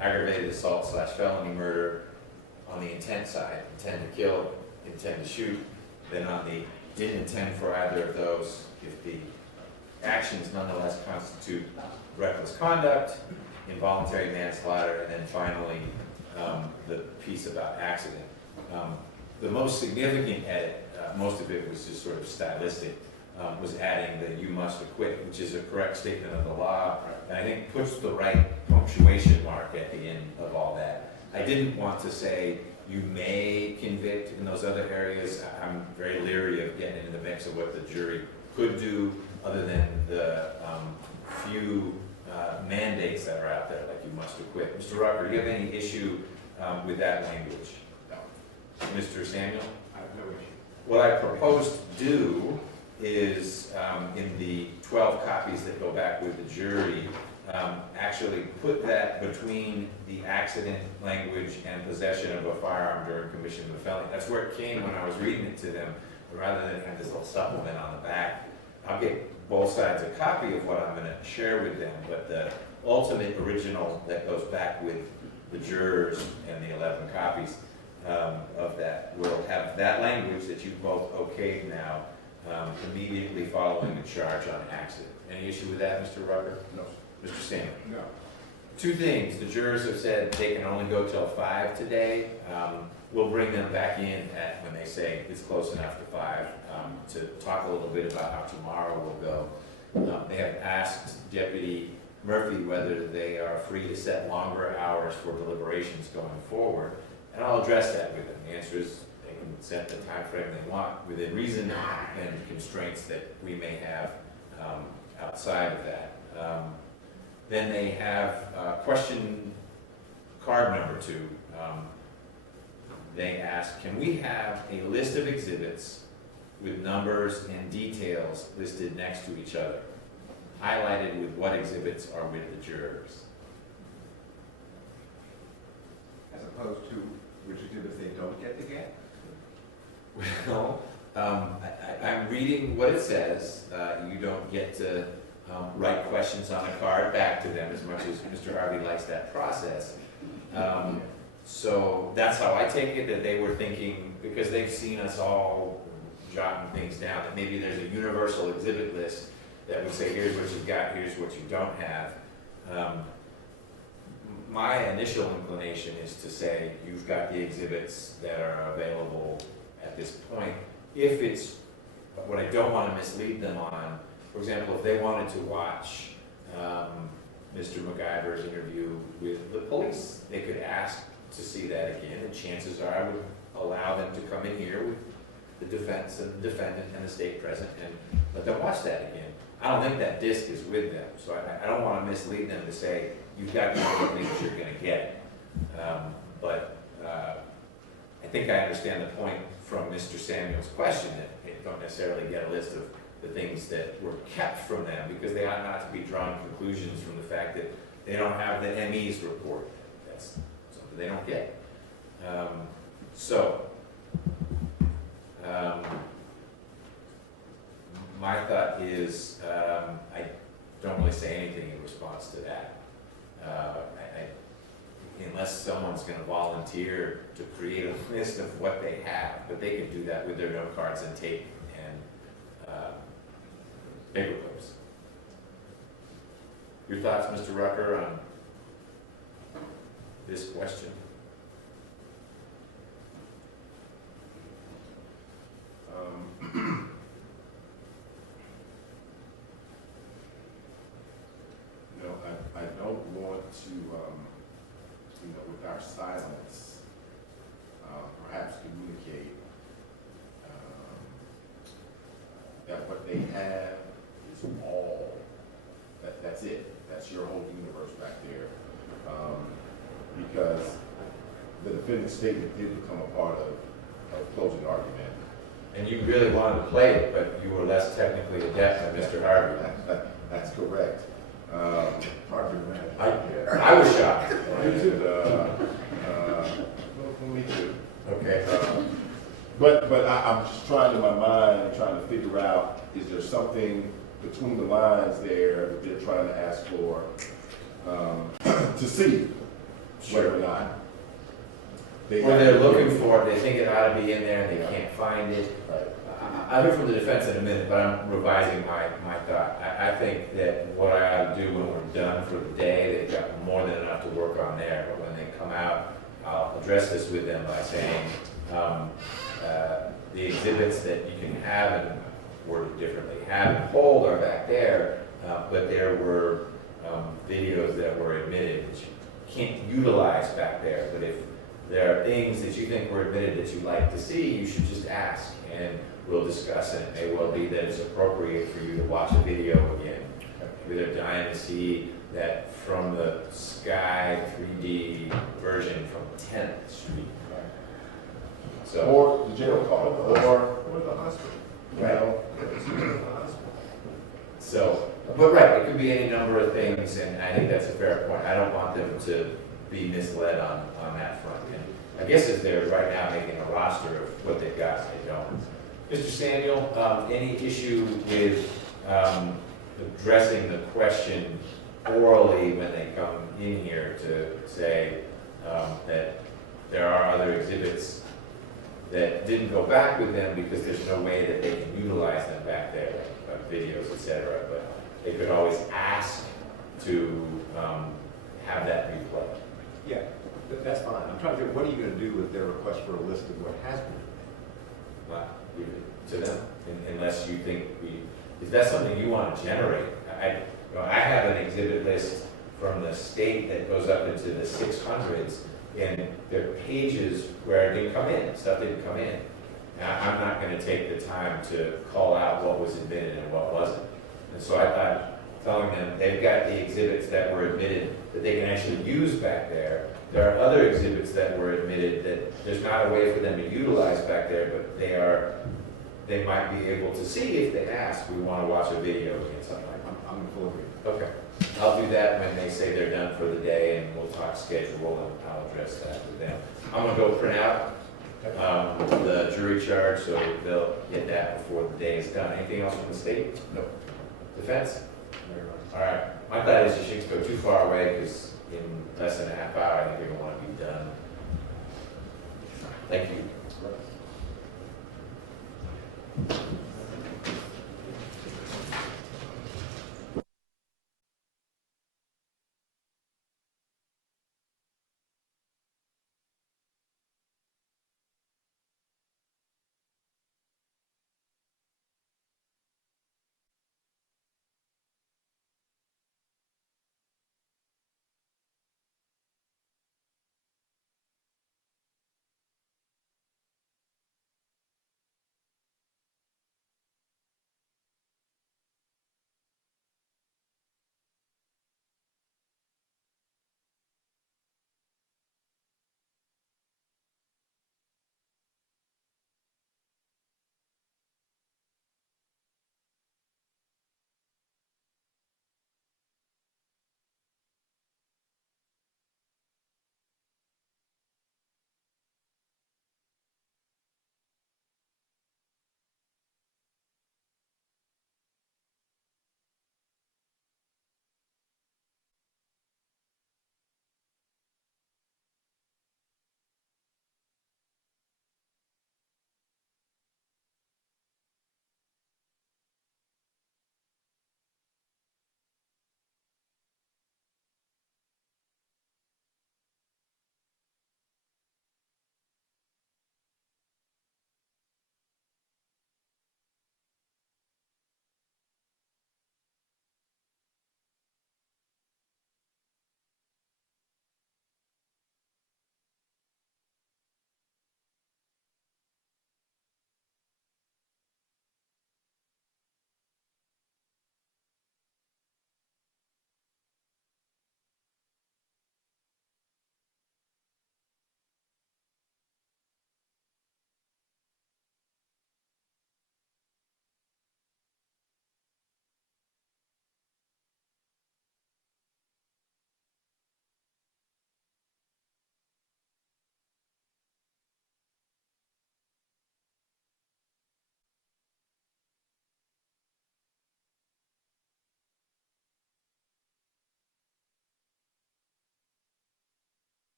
aggravated assault / felony murder on the intent side, intent to kill, intent to shoot. Then on the didn't intend for either of those, if the actions nonetheless constitute reckless conduct, involuntary manslaughter, and then finally the piece about accident. The most significant edit, most of it was just sort of stylistic, was adding the "you must acquit," which is a correct statement of the law, and I think puts the right punctuation mark at the end of all that. I didn't want to say you may convict in those other areas. I'm very leery of getting into the mix of what the jury could do, other than the few mandates that are out there, like you must acquit. Mr. Rucker, do you have any issue with that language? No. Mr. Samuel? I have no issue. What I propose to do is, in the 12 copies that go back with the jury, actually put that between the accident language and possession of a firearm during commission of a felony. That's where it came when I was reading it to them, rather than have this little supplement on the back. I'll get both sides a copy of what I'm going to share with them, but the ultimate original that goes back with the jurors and the 11 copies of that will have that language that you've both okayed now, immediately following the charge on accident. Any issue with that, Mr. Rucker? No. Mr. Stanley? No. 2 things. The jurors have said they can only go till 5 today. We'll bring them back in when they say it's close enough to 5 to talk a little bit about how tomorrow will go. They have asked Deputy Murphy whether they are free to set longer hours for deliberations going forward, and I'll address that with them. The answer is they can set the time frame they want within reason and constraints that we may have outside of that. Then they have question card number 2. They ask, can we have a list of exhibits with numbers and details listed next to each other, highlighted with what exhibits are with the jurors? As opposed to which exhibits they don't get to get? Well, I'm reading what it says. You don't get to write questions on a card back to them, as much as Mr. Harvey likes that process. So that's how I take it, that they were thinking, because they've seen us all jotting things down, that maybe there's a universal exhibit list that would say, here's what you've got, here's what you don't have. My initial inclination is to say, you've got the exhibits that are available at this point. If it's, what I don't want to mislead them on, for example, if they wanted to watch Mr. McIver's interview with the police, they could ask to see that again, and chances are I would allow them to come in here with the defense and the defendant and the state present and let them watch that again. I don't think that disc is with them, so I don't want to mislead them to say, you've got all the things you're going to get. But I think I understand the point from Mr. Samuel's question, that they don't necessarily get a list of the things that were kept from them, because they ought not to be drawing conclusions from the fact that they don't have the ME's report. That's something they don't get. My thought is, I don't really say anything in response to that. Unless someone's going to volunteer to create a list of what they have, but they can do that with their note cards and tape and paper clips. Your thoughts, Mr. Rucker, on this question? No, I don't want to, with our silence, perhaps communicate that what they have is all, that's it. That's your whole universe back there. Because the defendant's statement did become a part of closing argument. And you really wanted to play it, but you were less technically adept than Mr. Harvey. That's correct. Hard to imagine. I was shocked. Me too. Okay. But I'm just trying in my mind, trying to to figure out, is there something between the lines there that they're trying to ask for, to see whether or not they. Or they're looking for it, they think it ought to be in there, and they can't find it. Right. I'll hear from the defense in a minute, but I'm revising my thought. I think that what I ought to do when we're done for the day, they've got more than enough to work on there, but when they come out, I'll address this with them by saying, the exhibits that you can have and worded differently, have and hold are back there, but there were videos that were admitted that you can't utilize back there, but if there are things that you think were admitted that you'd like to see, you should just ask, and we'll discuss it. It may well be that it's appropriate for you to watch a video again. Maybe they're dying to see that from the Sky 3D version from 10th Street. So, Or the jail call, or, Or the hospital. well, so, but right, it could be any number of things, and I think that's a fair point. I don't want them to be misled on that front. And I guess if they're right now making a roster of what they've got, they don't. Mr. Samuel, any issue with addressing the question orally when they come in here to say that there are other exhibits that didn't go back with them because there's no way that they can utilize them back there, videos, etc. But they could always ask to have that replayed. Yeah, that's fine. I'm trying to figure, what are you gonna do with their request for a list of what has been? Not give it to them, unless you think if that's something you want to generate. I have an exhibit list from the state that goes up into the 600s, and there are pages where it didn't come in, stuff didn't come in. Now, I'm not going to take the time to call out what was admitted and what wasn't. And so I thought, telling them they've got the exhibits that were admitted that they can actually use back there. There are other exhibits that were admitted that there's not a way for them to utilize back there, but they might be able to see if they ask, we want to watch a video again, something like that. I'm in full agreement. Okay, I'll do that when they say they're done for the day, and we'll talk schedule, and I'll address that with them. I'm gonna go print out the jury charge, so they'll get that before the day is done. Anything else from the state? no. Defense? All right, my thought is you shouldn't go too far away, because in less than a half hour, I think you're gonna want to be done. Thank you.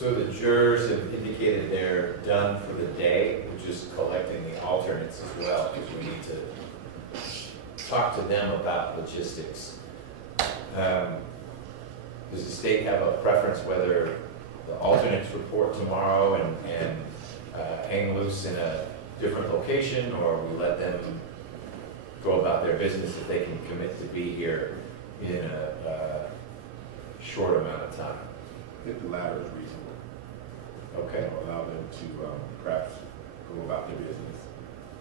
So the jurors have indicated they're done for the day, which is collecting the alternates as well, because we need to talk to them about logistics. Does the state have a preference whether the alternates report tomorrow and hang loose in a different location, or we let them go about their business if they can commit to be here in a short amount of time? I think the latter is reasonable. Okay. Allow them to perhaps go about their business,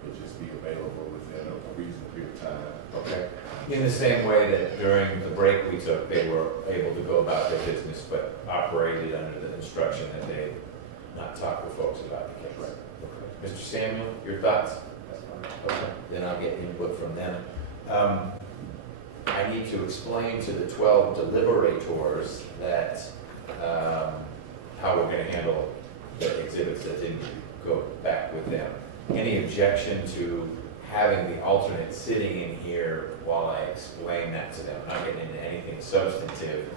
but just be available within a reasonable period of time. Okay. In the same way that during the break we took, they were able to go about their business, but operated under the instruction that they not talk with folks about the case. Right. Okay. Mr. Samuel, your thoughts? Okay. Then I'll get input from them. I need to explain to the 12 deliberators that how we're going to handle the exhibits that didn't go back with them. Any objection to having the alternate sitting in here while I explain that to them? I'm not getting into anything substantive,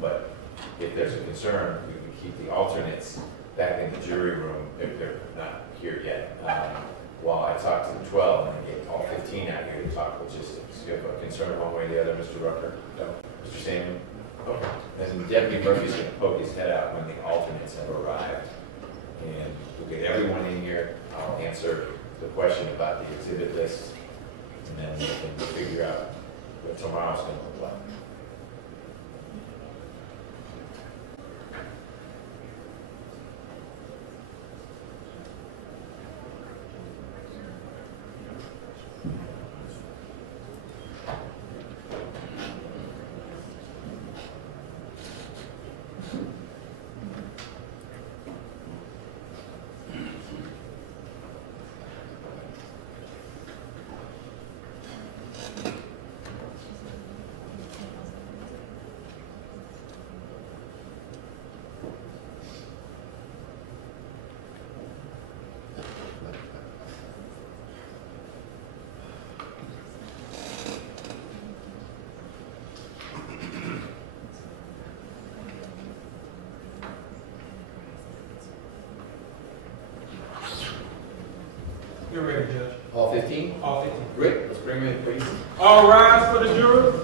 but if there's a concern, we can keep the alternates back in the jury room if they're not here yet, while I talk to the 12 and get all 15 out here to talk logistics. Do you have a concern one way or the other, Mr. Rucker? No. Mr. Samuel? Okay. And Deputy Murphy's going to poke his head out when the alternates have arrived. And we'll get everyone in here. I'll answer the question about the exhibit list, and then we can figure out what tomorrow's going to look like. You're ready, Judge. All 15? All 15. Rick, let's bring them in, please. All rise for the jurors.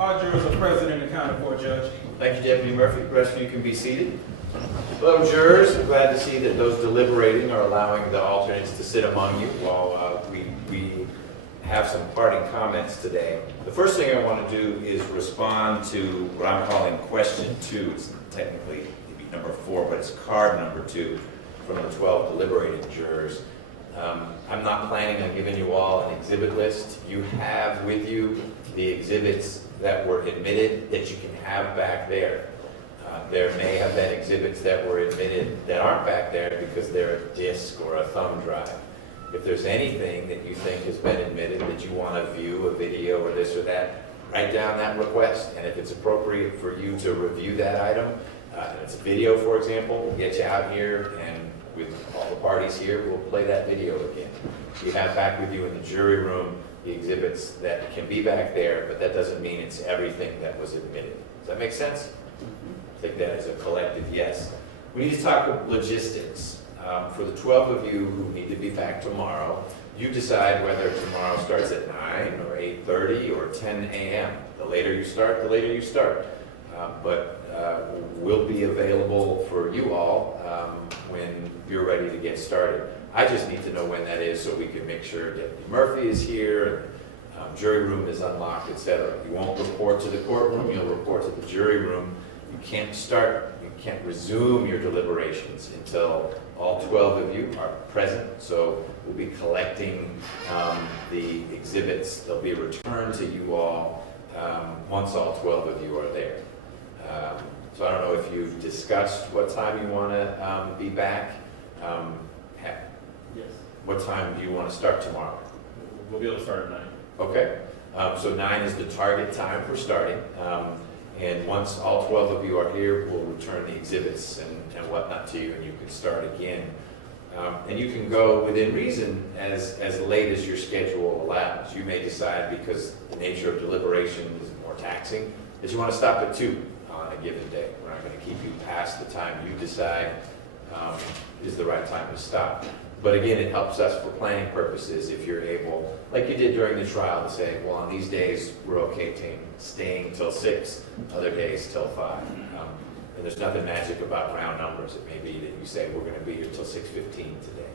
All jurors are present and accounted for, Judge. Thank you, Deputy Murphy. The rest of you can be seated. Hello, jurors. I'm glad to see that those deliberating are allowing the alternates to sit among you while we have some parting comments today. The first thing I want to do is respond to what I'm calling question 2. It's technically maybe number 4, but it's card number 2 from the 12 deliberating jurors. I'm not planning on giving you all an exhibit list. You have with you the exhibits that were admitted that you can have back there. There may have been exhibits that were admitted that aren't back there because they're a disk or a thumb drive. If there's anything that you think has been admitted that you want to view, a video or this or that, write down that request, and if it's appropriate for you to review that item, and it's a video, for example, we'll get you out here, and with all the parties here, we'll play that video again. You have back with you in the jury room the exhibits that can be back there, but that doesn't mean it's everything that was admitted. Does that make sense? Take that as a collective yes. We need to talk logistics. For the 12 of you who need to be back tomorrow, you decide whether tomorrow starts at 9 or 8:30 or 10 a.m. The later you start, the later you start. But we'll be available for you all when you're ready to get started. I just need to know when that is so we can make sure Deputy Murphy is here, jury room is unlocked, etc. You won't report to the courtroom, you'll report to the jury room. You can't resume your deliberations until all 12 of you are present. So we'll be collecting the exhibits. They'll be returned to you all once all 12 of you are there. So I don't know if you've discussed what time you want to be back. Yes. What time do you want to start tomorrow? We'll be able to start at 9. Okay, so 9 is the target time for starting. And once all 12 of you are here, we'll return the exhibits and whatnot to you, and you can start again. And you can go within reason as late as your schedule allows. You may decide, because the nature of deliberation is more taxing, that you want to stop at 2 on a given day. We're not going to keep you past the time you decide is the right time to stop. But again, it helps us for planning purposes if you're able, like you did during the trial, to say, well, on these days, we're okay staying till 6, other days till 5. And there's nothing magic about round numbers. It may be that you say, we're going to be here till 6:15 today.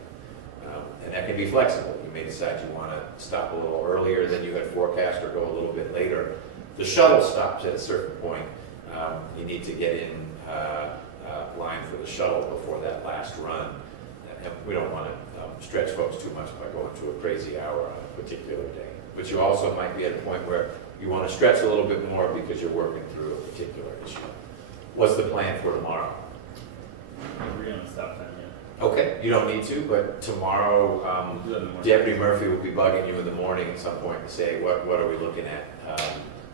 And that can be flexible. You may decide you want to stop a little earlier than you had forecast or go a little bit later. The shuttle stops at a certain point. You need to get in line for the shuttle before that last run. And we don't want to stretch folks too much by going to a crazy hour on a particular day. But you also might be at a point where you want to stretch a little bit more because you're working through a particular issue. What's the plan for tomorrow? We're going to stop time yet. Okay, you don't need to, but tomorrow, Do that in the morning. Deputy Murphy will be bugging you in the morning at some point to say, what are we looking at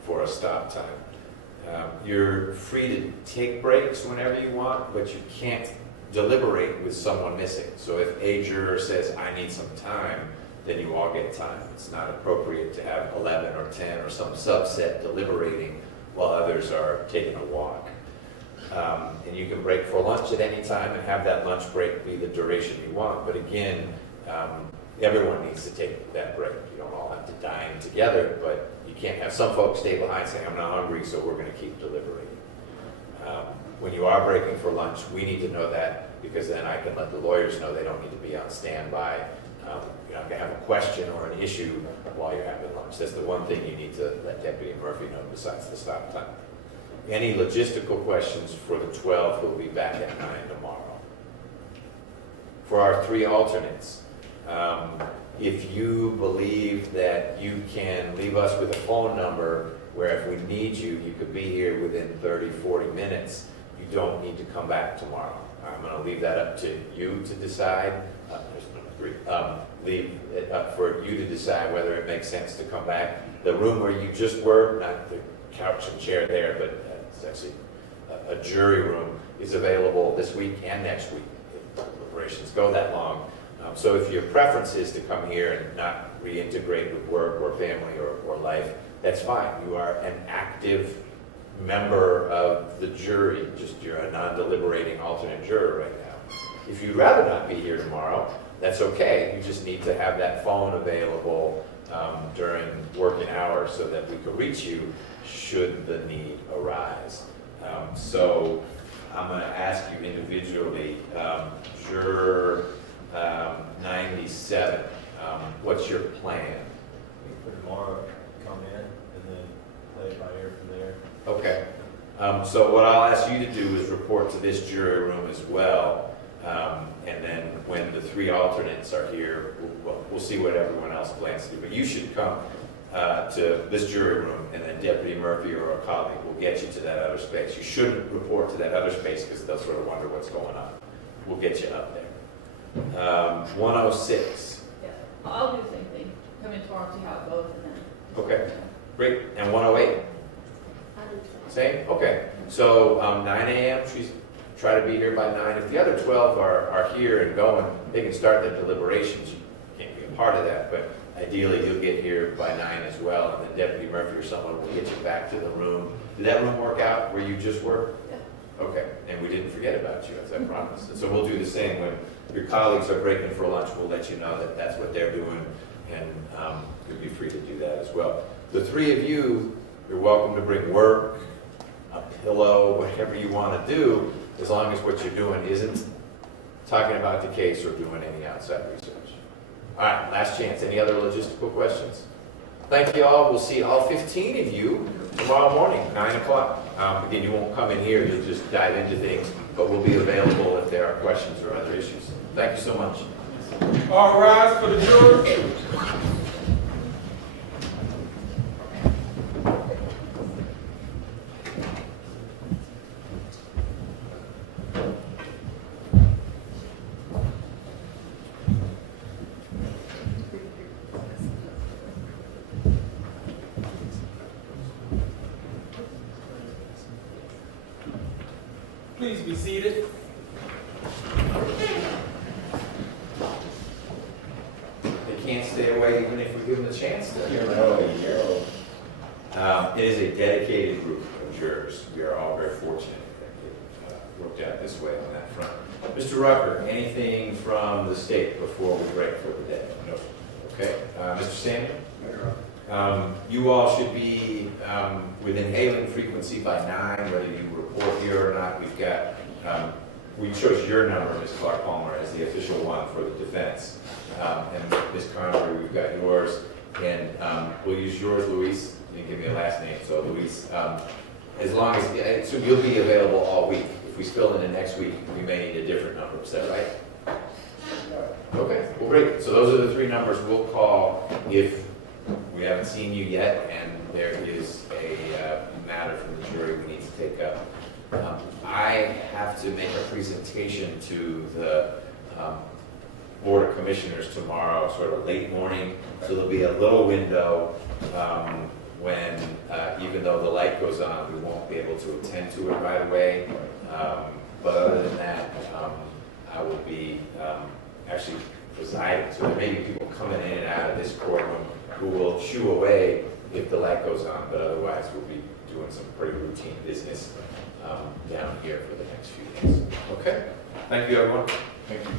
for a stop time? You're free to take breaks whenever you want, but you can't deliberate with someone missing. So if a juror says, I need some time, then you all get time. It's not appropriate to have 11 or 10 or some subset deliberating while others are taking a walk. And you can break for lunch at any time and have that lunch break be the duration you want. But again, everyone needs to take that break. You don't all have to dine together, but you can't have some folks stay behind saying, I'm not hungry, so we're going to keep deliberating. When you are breaking for lunch, we need to know that, because then I can let the lawyers know they don't need to be on standby. You're not going to have a question or an issue while you're having lunch. That's the one thing you need to let Deputy Murphy know besides the stop time. Any logistical questions for the 12 who'll be back at 9 tomorrow? For our 3 alternates, if you believe that you can leave us with a phone number where if we need you, you could be here within 30, 40 minutes, you don't need to come back tomorrow. I'm going to leave that up to you to decide. There's number 3. Leave it up for you to decide whether it makes sense to come back. The room where you just were, not the couch and chair there, but it's actually a jury room, is available this week and next week if deliberations go that long. So if your preference is to come here and not reintegrate with work or family or life, that's fine. You are an active member of the jury, just you're a non-deliberating alternate juror right now. If you'd rather not be here tomorrow, that's okay. You just need to have that phone available during working hours so that we can reach you should the need arise. So I'm going to ask you individually, juror 97, what's your plan? For tomorrow, come in and then play it by ear from there. Okay. So what I'll ask you to do is report to this jury room as well. And then when the 3 alternates are here, we'll see what everyone else plans to do. But you should come to this jury room, and then Deputy Murphy or a colleague will get you to that other space. You shouldn't report to that other space because they'll sort of wonder what's going on. We'll get you up there. 106. Yeah, I'll do the same thing. Come in tomorrow, see how it goes, and then. Okay, great. And 108? Same? Okay. So 9 a.m., try to be here by 9. If the other 12 are here and going, they can start their deliberations. You can't be a part of that, but ideally you'll get here by 9 as well, and then Deputy Murphy or someone will get you back to the room. Did that room work out where you just were? Yeah. Okay, and we didn't forget about you, as I promised. And so we'll do the same when your colleagues are breaking for lunch. We'll let you know that that's what they're doing, and you'll be free to do that as well. The 3 of you, you're welcome to bring work, a pillow, whatever you want to do, as long as what you're doing isn't talking about the case or doing any outside research. All right, last chance. Any other logistical questions? Thank you all. We'll see all 15 of you tomorrow morning, 9 o'clock. Again, you won't come in here. You'll just dive into things, but we'll be available if there are questions or other issues. Thank you so much. All rise for the jurors. Please be seated. They can't stay away even if we give them the chance to. It is a dedicated group of jurors. We are all very fortunate that it worked out this way on that front. Mr. Rucker, anything from the state before we break for the day? No. Okay. Mr. Samuel? You all should be within hailing frequency by 9, whether you report here or not. We've got, we chose your number, Ms. Clark Palmer, as the official one for the defense. And Ms. Connery, we've got yours. And we'll use yours, Luis. You didn't give me a last name, so Luis. As long as, so you'll be available all week. If we spill into next week, we may need a different number. Is that right? Okay, well, great. So those are the 3 numbers we'll call if we haven't seen you yet and there is a matter from the jury we need to take up. I have to make a presentation to the Board of Commissioners tomorrow, sort of late morning, so there'll be a little window when, even though the light goes on, we won't be able to attend to it right away. But other than that, I will be actually presiding. So there may be people coming in and out of this courtroom who will shoo away if the light goes on, but otherwise we'll be doing some pretty routine business down here for the next few days. Okay? Thank you, everyone. Thank you.